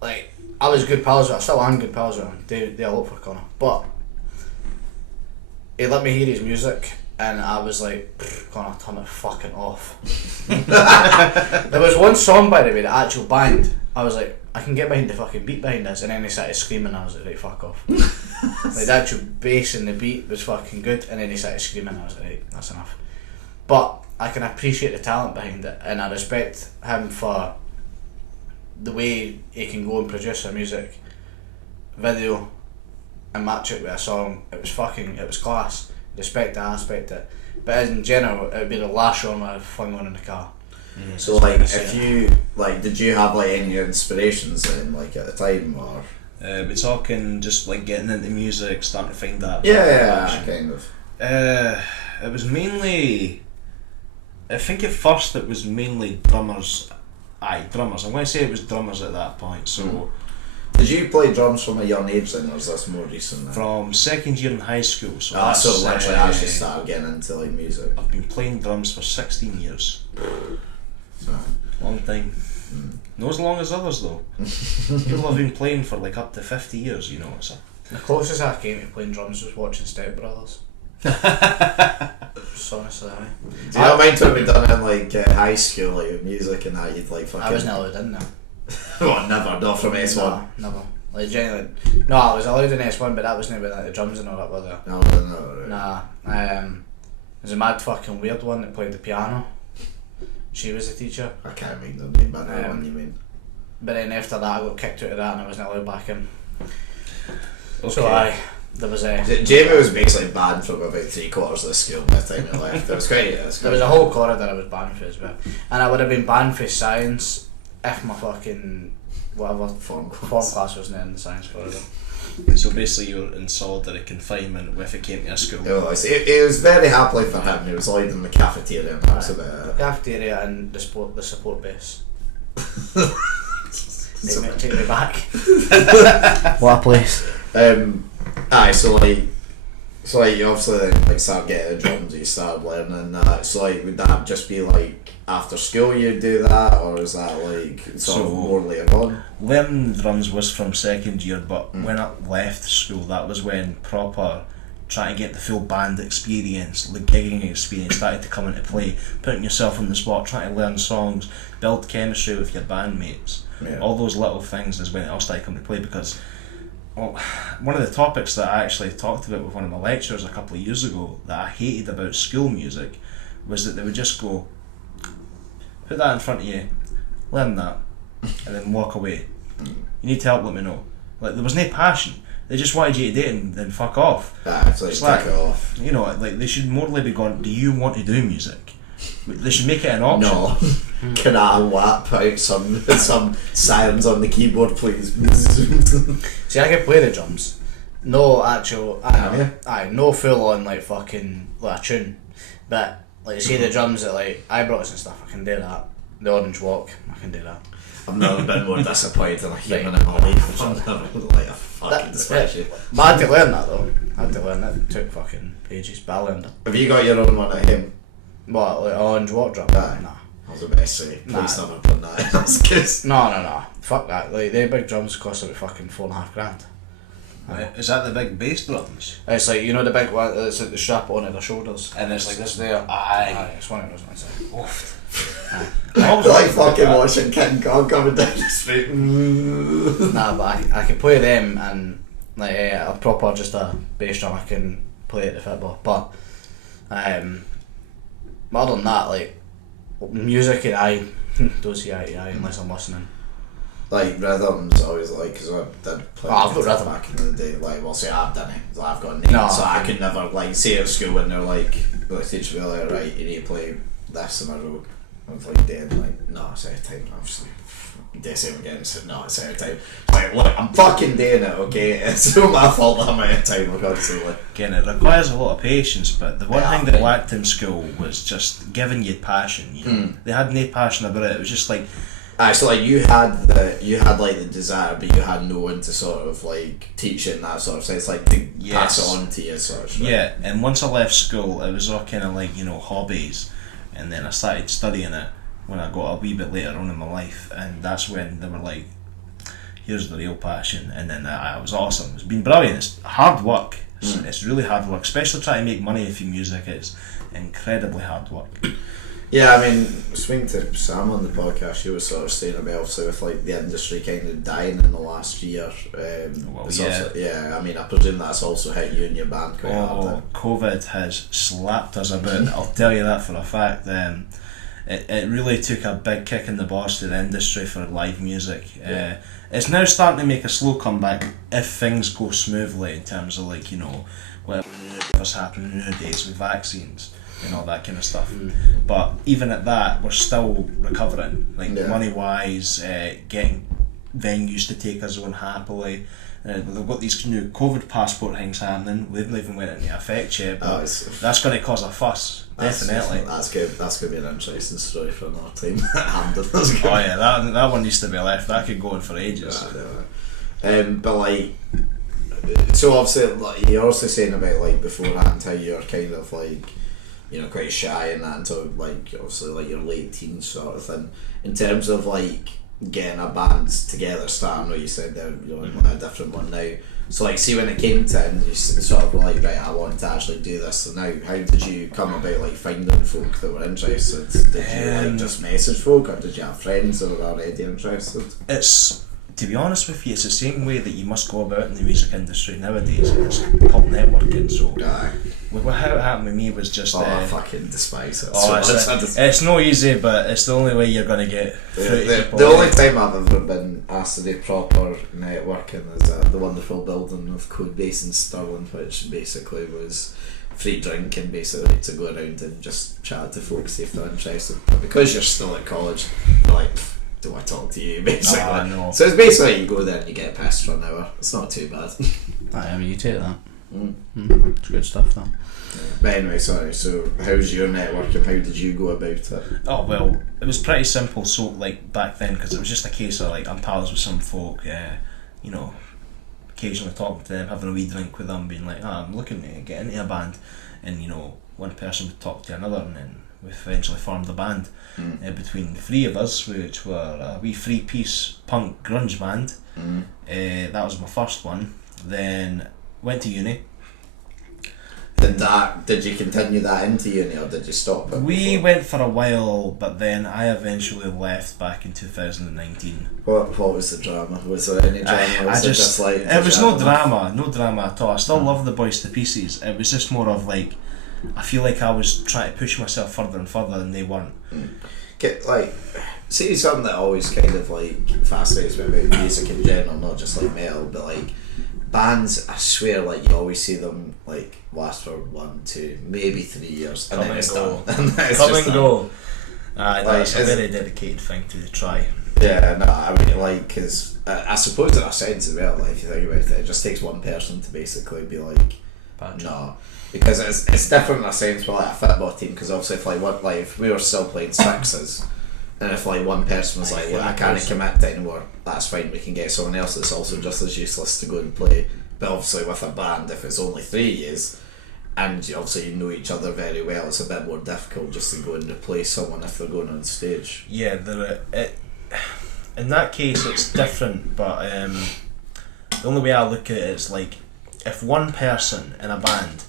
like, I was good pals with him. I still am good pals with him. They a lot for Connor. But he let me hear his music and I was like, Connor, turn it fucking off. There was one song, by the way, the actual band, I was like, I can get behind the fucking beat behind this, and then they started screaming and I was like, right, fuck off. Like, the actual bass and the beat was fucking good, and then they started screaming and I was like, right, that's enough. But I can appreciate the talent behind it, and I respect him for the way he can go and produce a music video and match it with a song. It was class. Respect that aspect of it. But in general, it would be the last song I'd flung on in the car. So like, if you like, did you have like any inspirations then, like at the time, or? We're talking just like getting into music, starting to find that. Yeah, kind of. It was mainly. I think at first it was mainly drummers. Drummers. I'm going to say it was drummers at that point. So. Did you play drums from a young age then, or is this more recent? Then? From second year in high school. So so literally actually started getting into like music. I've been playing drums for 16 years. Long time. Not as long as others though. People have been playing for like up to 50 years, you know. So. The closest I came to playing drums was watching Step Brothers. Just honestly, do you not mind what we done in like high school, like with music and that? You'd like fucking. I wasn't allowed in there. Oh, never, not from S1. No, never. Like genuinely, no, I was allowed in S1, but that wasn't even like the drums and all that were there. No. Right. Nah, there's a mad fucking weird one that played the piano. She was the teacher. I can't make the name, but I know what you mean. But then after that, I got kicked out of that, and I wasn't allowed back in. Okay. So there was a. Jamie was basically banned from about 3/4 of the school by the time he left. It was great. There was a whole corridor I was banned for as well, and I would have been banned for science if my fucking whatever form class wasn't in the science corridor. So basically you were in solitary confinement if it came to a school. It was very happily for him. He was allowed in the cafeteria and that was about it. Cafeteria and the support base. Take me back. What a place. So you obviously then like start getting the drums, you start learning that. So like, would that just be like after school you do that, or is that like sort of more later on? Learning drums was from second year, but when I left school, that was when proper trying to get the full band experience, the gigging experience started to come into play. Putting yourself on the spot, trying to learn songs, build chemistry with your bandmates. Yeah. All those little things is when it all started to come to play, because one of the topics that I actually talked about with one of my lecturers a couple of years ago that I hated about school music was that they would just go, put that in front of you, learn that, and then walk away. You need help, let me know. Like, there was no passion. They just wanted you to do it and then fuck off. It's like, take it off. You know, like, they should more be going, do you want to do music? They should make it an option. No. Can I whap out some sirens on the keyboard, please? See, I can play the drums. No actual, no full on like fucking like a tune, but like see the drums at like eyebrows and stuff. I can do that. The Orange Walk, I can do that. I've never been more disappointed in a human in my life. I've never like a fucking spreadsheet. But I had to learn that though. I had to learn that. It took fucking ages, but I learned it. Have you got your own one at home? What, like Orange Walk drum? Aye. Nah. I was about to say, please never put that in. That's good. No. Fuck that. Like, the big drums cost about fucking $4,500. Is that the big bass drums? It's like, you know the big one that's like the strap onto their shoulders? And it's like this there. Aye. It's one of those ones. I was like fucking watching King Kong coming down the street. Nah, but I can play them and like a proper just a bass drum I can play at the football. But other than that, like music and I don't see eye to eye unless I'm listening. Like rhythms, always like, because I did play I've got rhythm back in the day. Like, well, say I've done it. I've got a name, No, so I could never like say at school when they're like, teach me like, right, you need to play this in a row. I was like, dead, like, no, it's out of time. I was like, they say again, it's no, it's out of time. Like, look, I'm fucking doing it, okay? It's not my fault that I'm out of time, constantly. Again, it requires a lot of patience, but the one thing that lacked in school was just giving you passion. You know? They had no passion about it. It was just like. So like you had like the desire, but you had no one to sort of like teach it in that sort of sense, like to pass it on to you, sort of. Right? Yeah, and once I left school, it was all kind of like, you know, hobbies, and then I started studying it when I got a wee bit later on in my life, and that's when they were like, here's the real passion, and then it was awesome. It's been brilliant. It's hard work. It's really hard work, especially trying to make money with your music. Is incredibly hard work. Yeah, I mean, speaking to Sam on the podcast, she was sort of saying about obviously with like the industry kind of dying in the last year. I mean, I presume that's also hit you and your band quite hard. COVID has slapped us about. I'll tell you that for a fact. It really took a big kick in the balls to the industry for live music. Yeah. It's now starting to make a slow comeback if things go smoothly in terms of like, you know, whatever's happening nowadays with vaccines. and all that kind of stuff. But even at that, we're still recovering, like money wise, getting venues to take us on happily. They've got these new COVID passport things happening. They've not even went into effect yet, but that's going to cause a fuss. Definitely. That's good. That's going to be an interesting story for another team. Oh yeah, that one needs to be left. That could go on for ages. But like, so obviously, like, you're also saying about like beforehand how you're kind of like, you know, quite shy and that until like obviously like your late teens sort of thing. In terms of like getting a band together, I know you said that you're in a different one now. So like, see when it came to it, and you sort of like, right, I want to actually do this. So now, how did you come about like finding folk that were interested? Did you like just message folk, or did you have friends that were already interested? It's, to be honest with you, it's the same way that you must go about in the music industry nowadays. It's pub networking. So how it happened with me was just I fucking despise it. It's no easy, but it's the only way you're going to get the only time I've ever been asked to do proper networking is at the wonderful building of Codebase in Stirling, which basically was free drinking, basically, to go around and just chat to folks if they're interested. But because you're still at college, you're like, do I talk to you, basically? No. So it's basically you go there and you get pissed for an hour. It's not too bad. I mean, you take that. It's good stuff though. But anyway, sorry, so how's your networking? How did you go about it? Oh well, it was pretty simple. So like back then, because it was just a case of like, I'm pals with some folk, you know, occasionally talking to them, having a wee drink with them, being like, I'm looking to get into a band, and you know, one person would talk to another, and then we eventually formed a band between three of us, which were a wee three-piece punk grunge band. That was my first one. Then went to uni. Did you continue that into uni, or did you stop it? We went for a while, but then I eventually left back in 2019. What was the drama? Was there any drama? Was it just like... It was no drama at all. I still love the boys to pieces. It was just more of like, I feel like I was trying to push myself further and further, and they weren't. See, something that always kind of like fascinates me about music in general, not just like metal, but like bands, I swear, like you always see them like last for 1, 2, maybe 3 years, and then it's done. Come and go. That's a very dedicated thing to try. Yeah, no, I mean, like, because I suppose in a sense as well, like, if you think about it just takes one person to basically be like, no. Because it's different in a sense with like a football team, because obviously if we were still playing sixes, and if like one person was like, I can't commit to anymore, that's fine, we can get someone else that's also just as useless to go and play. But obviously with a band, if it's only 3 years, and obviously you know each other very well, it's a bit more difficult just to go and replace someone if they're going on stage. Yeah, in that case it's different, but the only way I look at it is like, if one person in a band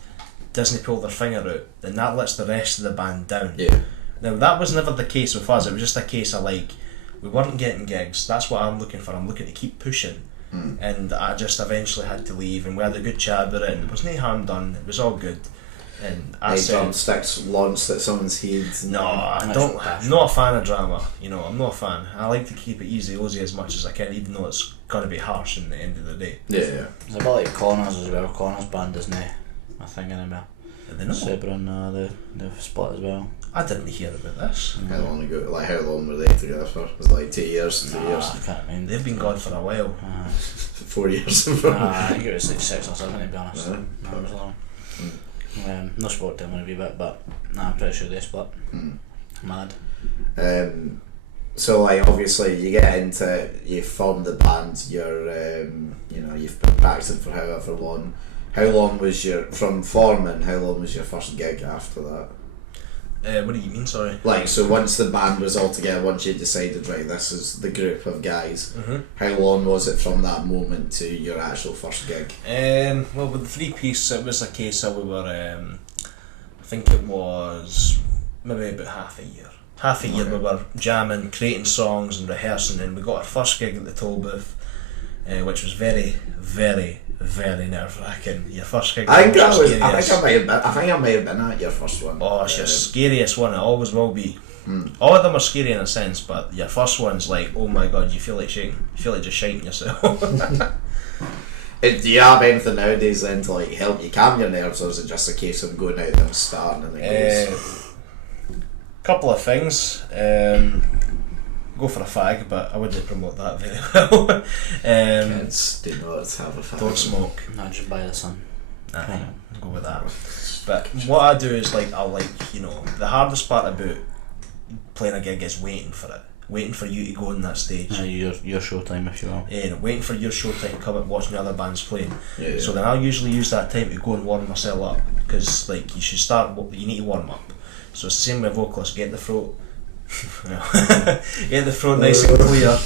doesn't pull their finger out, then that lets the rest of the band down. Yeah. Now that was never the case with us. It was just a case of like, we weren't getting gigs. That's what I'm looking for. I'm looking to keep pushing, and I just eventually had to leave. And we had a good chat about it, and there was no harm done. It was all good. And I said, drumsticks launched at someone's head. No, I don't. I'm not a fan of drama. You know, I'm not a fan. I like to keep it easy, ozy as much as I can, even though it's gonna be harsh in the end of the day. Yeah. It's a bit like Connors as well. Connors band isn't a thing anymore. They know. Sebron, they've split as well. I didn't hear about this. How long ago? Like how long were they together for? Was it like 2 years? 3 years? I can't remember. They've been gone for a while. 4 years. I think it was like 6 or 7 to be honest. It was long. No sport them in a wee bit, but I'm pretty sure they split. Mad. So like obviously you get into it, you form the band, you're you've been practicing for however long. How long was from forming, how long was your first gig after that? What do you mean, sorry? Like, so once the band was all together, once you decided, right, this is the group of guys, how long was it from that moment to your actual first gig? Well, with the three-piece, it was a case of we were, I think it was maybe about half a year. Half a year we were jamming, creating songs and rehearsing, and we got our first gig at the toll booth, which was very, very, very nerve-wracking. Your first gig. I think I may have been at your first one. Oh, it's your scariest one. It always will be. All of them are scary in a sense, but your first one's like, oh my god, you feel like shaking. You feel like just shiting yourself. Do you have anything nowadays then to like help you calm your nerves, or is it just a case of going out there and starting and it goes? Couple of things. Go for a fag, but I wouldn't promote that very well. Kids do not have a fag. Don't smoke. Not just by the sun. Nah, go with that. But what I do is like, the hardest part about playing a gig is waiting for it. Waiting for you to go on that stage. Your showtime, if you will. Waiting for your showtime to come up, watching the other bands playing. Yeah. So then I'll usually use that time to go and warm myself up, because like you need to warm up. So it's the same with vocalists. Get the throat nice and clear.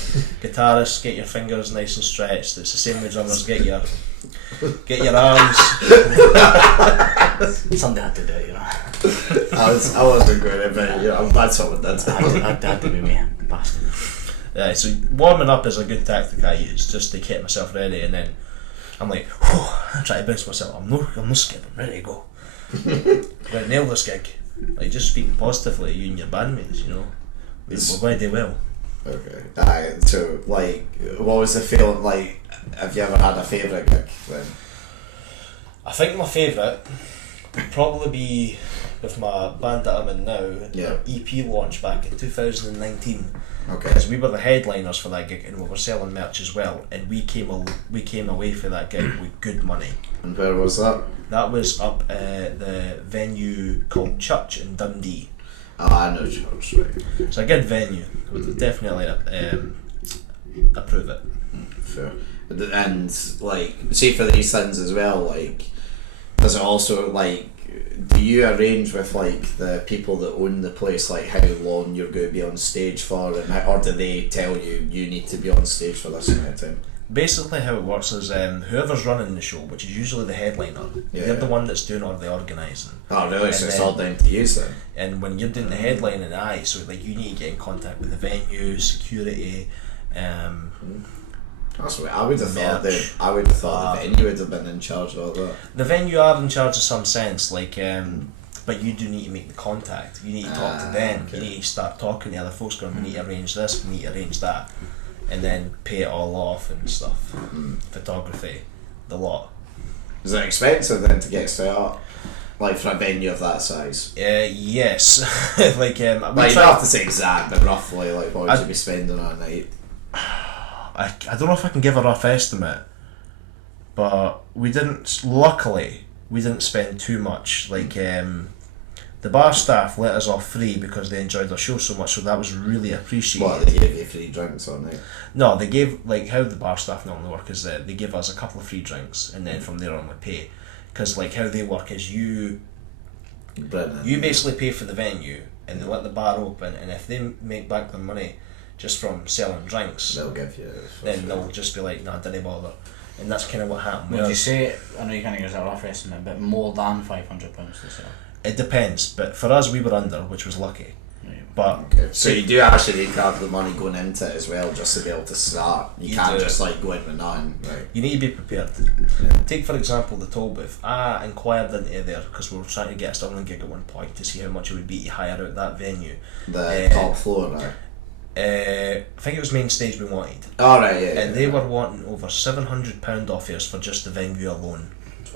Guitarists, get your fingers nice and stretched. It's the same with drummers. Get your arms. Somebody had to do it, you know. I wasn't going to, but I'm glad someone did. Had to be me, bastard. Yeah, so warming up is a good tactic I use, just to get myself ready, and then I'm like, I'm trying to bounce myself. I'm no scared. I'm ready to go. Right, nail this gig. Like, just speaking positively, you and your bandmates, we're going to do well. Okay. So, like, what was the feeling like? Have you ever had a favourite gig then? I think my favourite would probably be with my band that I'm in now, Yeah. EP launch back in 2019. Okay. Because we were the headliners for that gig, and we were selling merch as well, and we came away for that gig with good money. And where was that? That was up at the venue called Church in Dundee. Oh, I know Church, right. It's a good venue. I would definitely approve it. Fair. And like, see, for these things as well, like, does it also like, do you arrange with like the people that own the place like how long you're going to be on stage for, and or do they tell you need to be on stage for this amount of time? Basically how it works is whoever's running the show, which is usually the headliner, they're the one that's doing all the organising. Oh really? And So it's then- all down to you then? And when you're doing the headlining, so like you need to get in contact with the venue, security, That's what I would have thought. Merch. I would have thought the venue would have been in charge of all that. the venue are in charge of some sense, like but you do need to make the contact. You need to talk to them. Okay. You need to start talking to other folks, going, we need to arrange this, we need to arrange that, and then pay it all off and stuff. Photography, the lot. Is it expensive then to get set up? Like for a venue of that size? Yes. Like Like you don't have to say exact, but roughly, like what would you be spending on a night? I don't know if I can give a rough estimate, but luckily we didn't spend too much. Like the bar staff let us off free because they enjoyed our show so much, so that was really appreciated. What, they gave you free drinks on night? No, they gave, like how the bar staff normally work is they give us a couple of free drinks, and then from there on we pay. Because like how they work is you basically pay for the venue, and they let the bar open, and if they make back their money just from selling drinks, They'll give you. then they'll just be like, nah, didn't bother. And that's kind of what happened. Would you say, I know you can't use a rough estimate, but more than £500 to sell? It depends, but for us we were under, which was lucky. But Okay. So you do actually need to have the money going into it as well, just to be able to start. You can't do. just like go in with nothing. Right. you need to be prepared. Take for example the toll booth. I inquired into there because we were trying to get a Stirling gig at one point to see how much it would be to hire out that venue. The top floor now. I think it was main stage we wanted. Alright, yeah. And they were wanting over £700 off us for just the venue alone.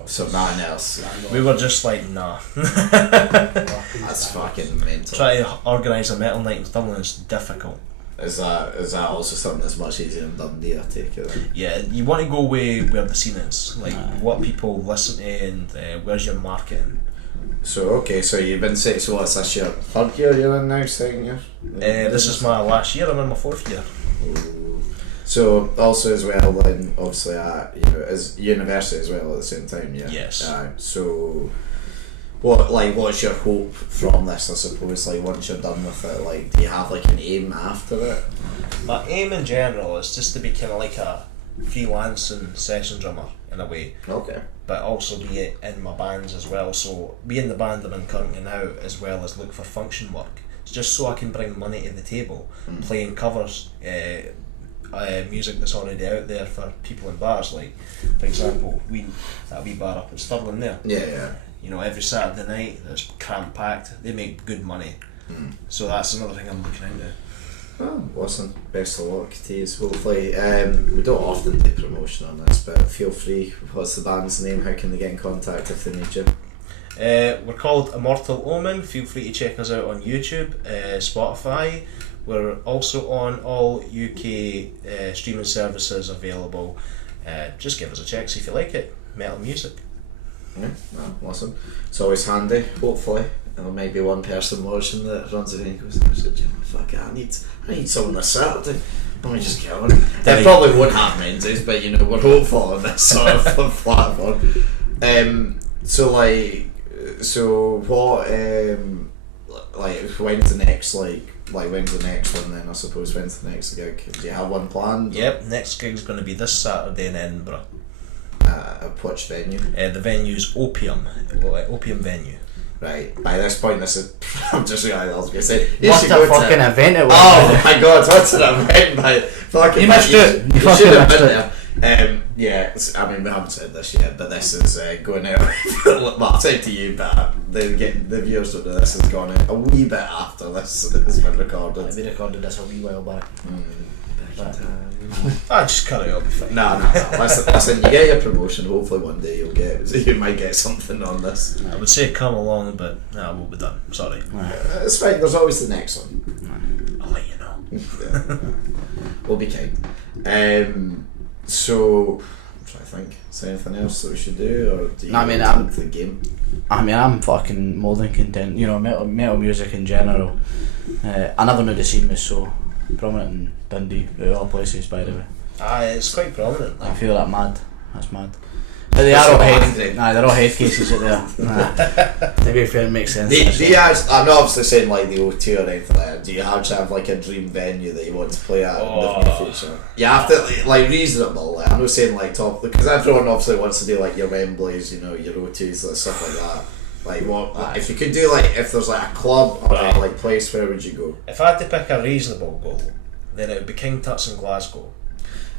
So nothing else. We were just like, nah. That's fucking mental. Try to organise a metal night in Stirling is difficult. Is that also something that's much easier than Dundee, I take it? Yeah, you want to go where the scene is, like what people listen to, and where's your marketing. So okay, so you've been saying, so what's this your third year you're in now, second year? This is my last year. I'm in my fourth year. So also as well then obviously as university as well at the same time, yeah. Yes. So what's your hope from this, I suppose, like once you're done with it, like do you have like an aim after it? My aim in general is just to be kind of like a freelancing session drummer in a way, Okay. but also be in my bands as well. So be in the band I'm in currently now, as well as look for function work. It's just so I can bring money to the table, playing covers, music that's already out there for people in bars. Like for example, that wee bar up in Stirling there. Yeah. You know, every Saturday night that's cramp packed. They make good money. So that's another thing I'm looking into. Oh, listen, best of luck to you. Hopefully, we don't often do promotion on this, but feel free. What's the band's name? How can they get in contact if they need you? We're called Immortal Omen. Feel free to check us out on YouTube, Spotify. We're also on all UK streaming services available. Just give us a check, see if you like it. Metal music. Yeah, well, listen, it's always handy. Hopefully, there might be one person watching that runs away and goes, "Fuck it, I need someone this Saturday. Let me just get on." It probably won't happen, Menzies, but we're hopeful on this sort of platform. So what? When's the next when's the next one then? I suppose when's the next gig? Do you have one planned? Yep, next gig's going to be this Saturday in Edinburgh. At which venue? The venue's Opium venue. Right. By this point, I'm just realising I was going to say. What a fucking event it was! Oh my god, what's an event? By fucking. You missed it. You should have missed been it. there. I mean, we haven't said this yet, but this is going out. Well, I'll say it to you, but the viewers don't know this has gone out a wee bit after this has been recorded. We recorded this a wee while back. Just cut it, it'll be fine. No. Listen, you get your promotion. Hopefully, one day you might get something on this. I would say come along, but I won't be done. Sorry. It's fine. There's always the next one. I'll let you know. We'll be kind. So, I'm trying to think. Is there anything else that we should do, or do you want the game? I'm fucking more than content. Metal music in general. I never knew the scene was so prominent in Dundee, of all places, by the way. It's quite prominent. I feel that mad. That's mad. But they are all they're all head cases out there. To be fair, it makes sense. I'm not obviously saying like the O2 or anything like that. Do you have to have like a dream venue that you want to play at in the near future? You have to like reasonable. I'm not saying like top, because everyone obviously wants to do like your Wembleys, your O2s, like stuff like that. Like what? If you could do if there's like a club or a place, where would you go? If I had to pick a reasonable goal, then it would be King Tut's in Glasgow.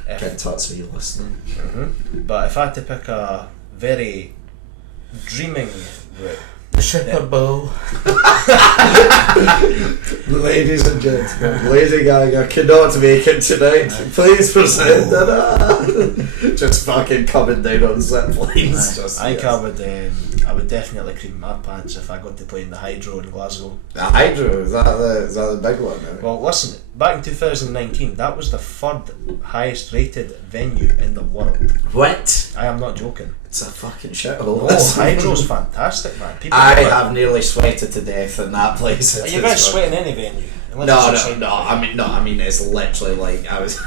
King Tut's, are you listening? Mm-hmm. But if I had to pick a very dreaming route, the Super Bowl. Ladies and gentlemen, Lady Gaga cannot make it tonight. Please present it. Just fucking coming down on zip lines. I would definitely cream my pants if I got to play in the Hydro in Glasgow. The Hydro, is that the big one now? Well, listen, back in 2019, that was the third highest rated venue in the world. What? I am not joking. It's a fucking shithole. Oh, Hydro's fantastic, man. I have nearly sweated to death in that place. Are you guys sweating any venue? No. I mean, it's literally like I was.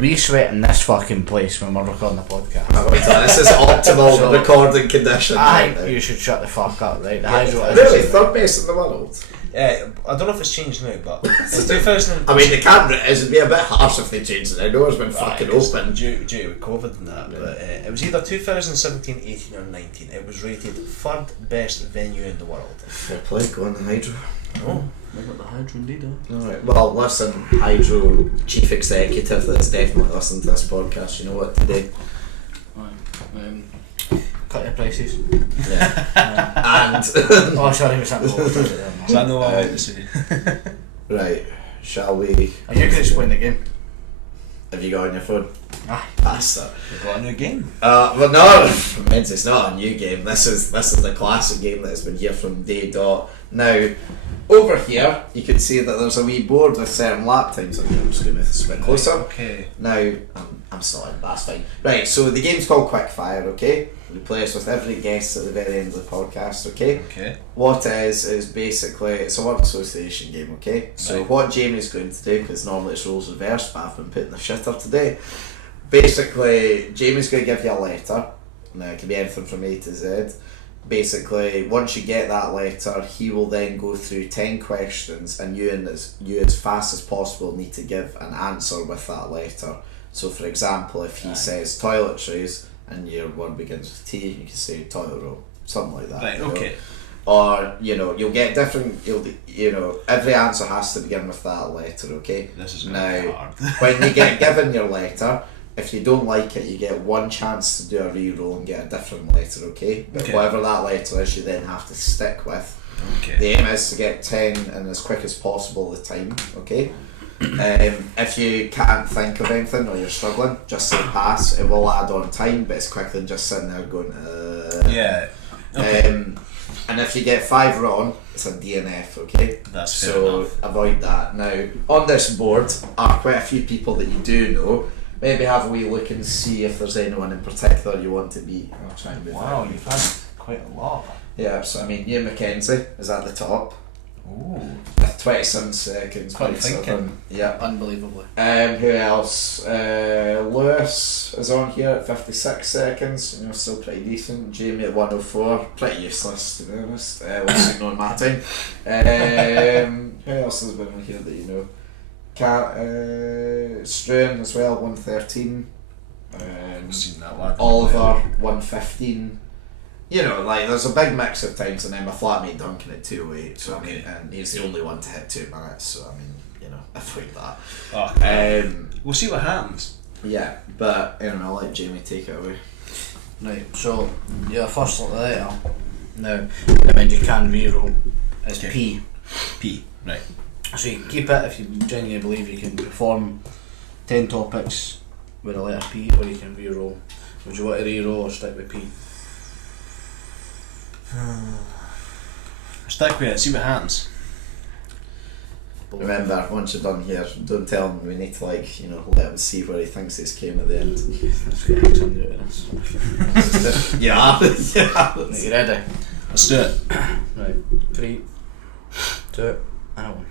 We sweat in this fucking place when we're recording the podcast. This is optimal recording condition. I think you should shut the fuck up, right? The Hydro is really third best in the world. I don't know if it's changed now, but in 2000. I mean, the camera it'd be a bit harsh if they changed it. I know it's been fucking open due to COVID and that, but it was either 2017, 18, or 19. It was rated third best venue in the world. Fair play, go on the Hydro. Oh, we got the Hydro indeed. Alright, well, listen, Hydro chief executive that's definitely listening to this podcast, you know what to do. Cut your prices. Yeah. And oh, sorry, was something more. So I know what I want to say. Right, shall we? You can explain the game. Have you got on your phone? Bastard. We've got a new game. Well, no, it's not a new game. This is the classic game that has been here from day dot. Now, over here, you can see that there's a wee board with certain lap times. I'm just going to move this a bit closer. Okay. Now, I'm still in, that's fine. Right, so the game's called Quickfire, okay? We play this with every guest at the very end of the podcast, okay? Okay. What it is basically, it's a word association game, okay? So what Jamie's going to do, because normally it's roles reversed, but I've been putting the shitter today. Basically, Jamie's going to give you a letter. Now, it can be anything from A to Z. Basically, once you get that letter, he will then go through 10 questions, and you as fast as possible need to give an answer with that letter. So, for example, if he says toiletries and your word begins with T, you can say toilet roll, something like that. Right. Okay. Or you'll get different. Every answer has to begin with that letter. Okay. This is now hard. when you get given your letter. If you don't like it, you get one chance to do a re-roll and get a different letter, okay? But whatever that letter is, you then have to stick with. Okay. The aim is to get 10 in as quick as possible the time, okay? If you can't think of anything or you're struggling, just say pass. It will add on time, but it's quicker than just sitting there going. Yeah. Okay. And if you get 5 wrong, it's a DNF. Okay. That's fair so enough. avoid that. Now on this board are quite a few people that you do know. Maybe have a wee look and see if there's anyone in particular you want to beat. I'll try and move Wow, it. you've had quite a lot. Yeah, so I mean, Ian Mackenzie is at the top Ooh. with 27 seconds. Quick 27. thinking. Yeah. Unbelievably. Who else? Lewis is on here at 56 seconds. You know, still pretty decent. Jamie at 104. Pretty useless, to be honest. We'll ignore Martin. Who else has been on here that you know? Struan as well, 113. I've seen that lad. Oliver, 115. You know, like there's a big mix of times, and then my flatmate Duncan at 208. So I mean, and he's the only one to hit 2 minutes. So I mean, you know, avoid that. Oh, we'll see what happens. Yeah, but I don't know, I'll let Jamie take it away. Right, so your first letter, now, I you can reroll, is Okay. P. P. Right. So you can keep it if you genuinely believe you can perform 10 topics with a letter P, or you can reroll. Would you want to reroll or stick with P? Stick with it, see what happens. Remember, once you're done here, don't tell him. We need to, like, you know, let him see where he thinks this came at the end. Let's get X under it. Right, Yeah, yeah. you ready? Let's do it. Right, 3, 2, and 1.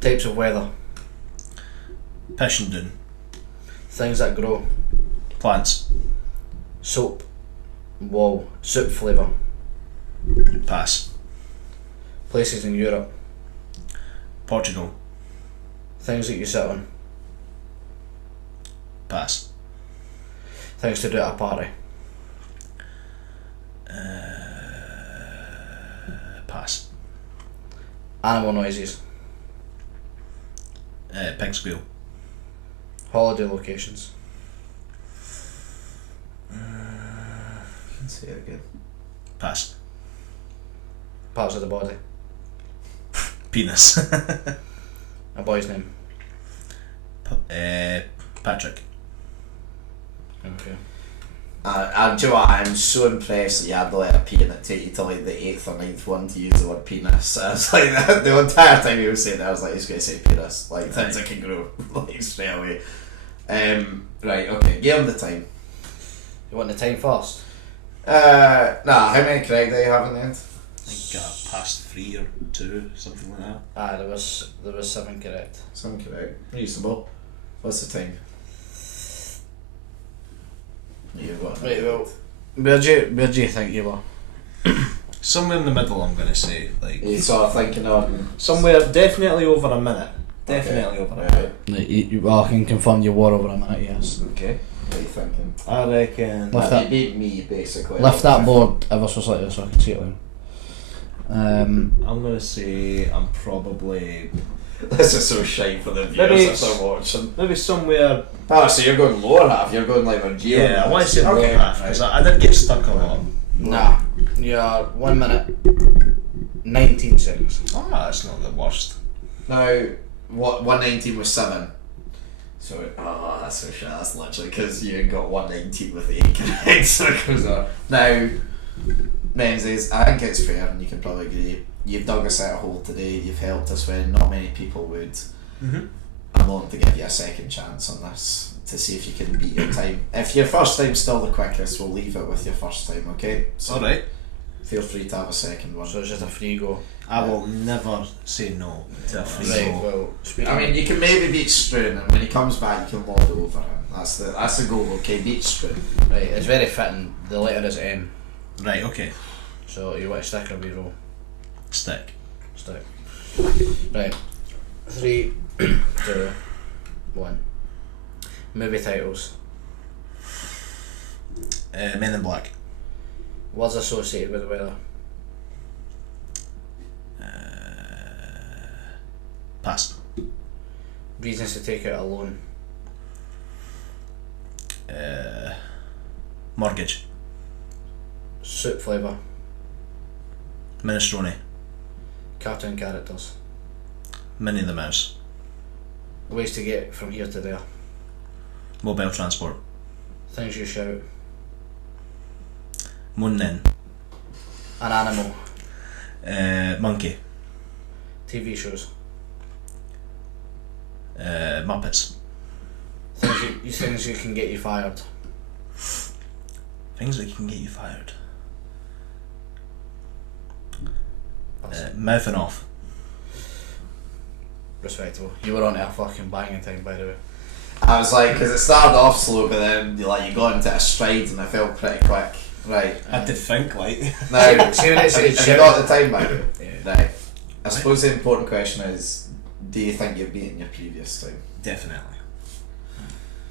Types of weather. Pishenden. Things that grow. Plants. Soap. Wall. Soup flavour. Pass. Places in Europe. Portugal. Things that you sit on. Pass. Things to do at a party. Pass. Animal noises. Pig squeal. Holiday locations. Can say it again. Pass. Parts of the body. Penis. A boy's name. Patrick. Okay. Do you know what, I'm so impressed that you had the letter P and it took you to like the 8th or 9th one to use the word penis. I was like, the entire time he was saying that, I was like, he's going to say penis. Like, things that can grow, like, straight away. Right, okay, give him the time. You want the time first? Nah, how many correct do you have in the end? I think past 3 or 2, something like that. There was 7 correct. Some correct. Reasonable. What's the time? You've got Right, well, where do you think you were? Somewhere in the middle, I'm going to say. Like you sort of thinking on somewhere definitely over a minute. Okay. Definitely over a minute. Right. Well, I can confirm you were over a minute, yes. Okay. What are you thinking? I reckon. Lift You that- beat me basically. Lift that board ever so slightly so I can see it. I'm going to say I'm probably This is so shite for the viewers Maybe if they're watching. maybe somewhere. Oh, so you're going lower half, you're going like on Geo. Yeah, I want to say okay. lower half because I did get stuck a lot. Nah, you're 1 minute, 19 seconds. Ah, that's not the worst. Now, what 119 was 7. So, that's so shit, that's literally because you got 119 with 8 correct, so it goes on. Now, Menzies, I think it's fair, and you can probably agree. You've dug us out a hole today, you've helped us when not many people would. Mm-hmm. I'm willing to give you a second chance on this to see if you can beat your time. If your first time's still the quickest, we'll leave it with your first time, okay? So Alright. feel free to have a second one. So it's just a free go. I will never say no to a free Right, go. well, speaking I mean, you can maybe beat Struan, and when he comes back, you can lord over him. That's the goal, okay? Beat Struan. right, it's very fitting. The letter is M. Right, okay. So you want to stick or reroll? Stick. Stick. Right. 3, 2, 1. Movie titles. Men in Black. Words associated with the weather. Pass. Reasons to take out a loan. Mortgage. Soup flavour. Minestrone. Cartoon characters. Minnie the Mouse. Ways to get from here to there. Mobile transport. Things you shout. Munnen. An animal. Monkey. TV shows. Muppets. Things you can get you fired. Things that can get you fired. Mouthing off. Respectable. You were on to a fucking banging thing, by the way. I was like, because it started off slow, but then you got into a stride and I felt pretty quick. Right. I had to think, like. Now, See when it said have you got the time, by the way? Yeah. Right. I suppose the important question is, do you think you've beaten your previous time? Definitely.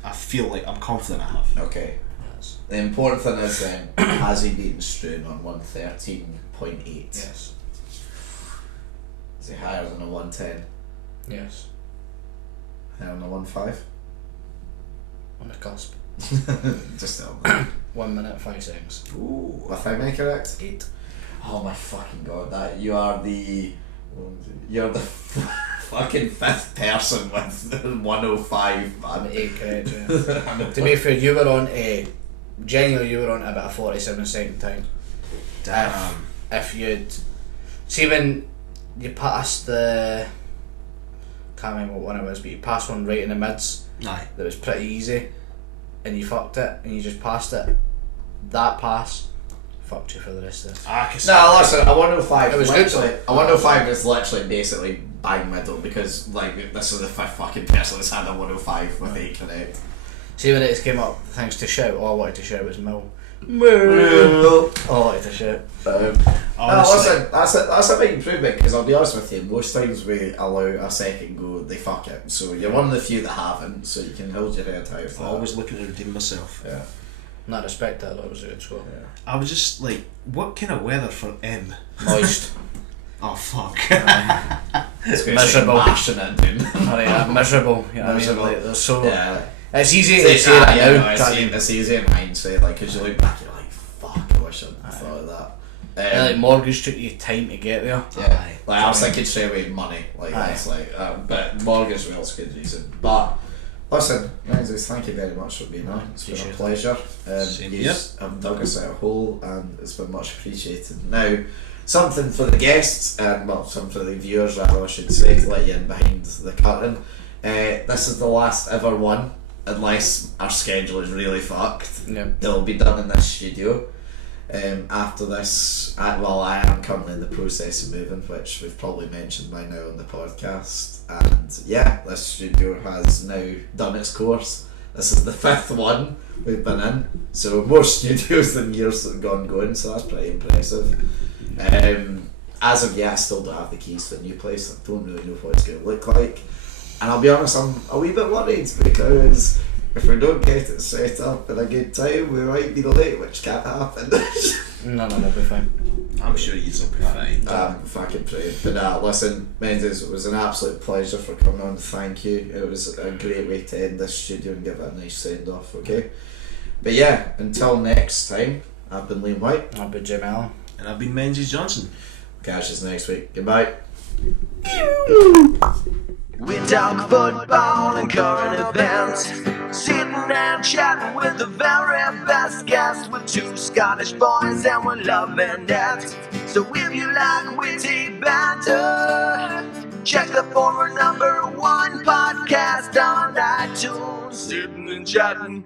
I feel like I'm confident I have. Okay. Yes. The important thing is then, has he beaten Struan on 113.8? Yes. Is he higher than a 110? Yes. Higher than a 1.5? On the cusp. Just tell me. 1 minute, 5 seconds. Ooh, if I'm correct? 8. Oh my fucking god, that you are the fucking fifth person with 105, I'm man. 8 correct, yeah. To be fair, you were on a. Genuinely, you were on about a 47-second time. Damn. If you'd. See when you passed the. Can't remember what one it was, but you passed one right in the mids Aye. that was pretty easy, and you fucked it, and you just passed it. That pass fucked you for the rest of it. No, listen, a 105 It was literally, good. a 105 is literally basically bang middle because like this is the fifth fucking person that's had a 105 with 8 correct. See when it came up, things to shout, all I wanted to shout was Mill. Mill! All I wanted to shout. No, listen, that's a big improvement because I'll be honest with you, most times we allow a second go, they fuck it. So you're one of the few that haven't, so you can hold your head high with that. Always looking to redeem myself. Yeah. Not respect that, that was a good score. I was just like, what kind of weather for M? Moist. Oh fuck. Miserable. Mashing it, dude. Alright, miserable. You know what I mean? Miserable. Like, there's so. Yeah. It's easy to say that now. It's easy in hindsight, like, because you look back, you're like, fuck, I wish I'd thought of that. Yeah, like mortgage took you time to get there. Yeah, like I was thinking straight away money, like that's like, but mortgage was also a good reason. But listen, Menzies, thank you very much for being on. It's been a pleasure. Same You here. have dug us out a hole, and it's been much appreciated. Now, something for the guests, and well, something for the viewers, rather I should say, to let you in behind the curtain. This is the last ever one, unless our schedule is really fucked. Yeah. It'll be done in this studio. After this, I am currently in the process of moving, which we've probably mentioned by now on the podcast. And yeah, this studio has now done its course. This is the 5th one we've been in, so more studios than years that have gone going, so that's pretty impressive. As of yet, I still don't have the keys to the new place. I don't really know what it's going to look like. And I'll be honest, I'm a wee bit worried because if we don't get it set up in a good time, we might be late, which can't happen. No, we'll be fine. I'm sure you'll be fine. Fucking praying. But listen, Menzies, it was an absolute pleasure for coming on. Thank you. It was a great way to end this studio and give it a nice send off, okay? But yeah, until next time, I've been Liam Whyte. I'll be Jim Allan. And I've been Menzies Johnson. Catch us next week. Goodbye. We talk football and current events, sitting and chatting with the very best guests, with 2 Scottish boys and we're loving it. So if you like witty banter, check the former #1 podcast on iTunes, sitting and chatting.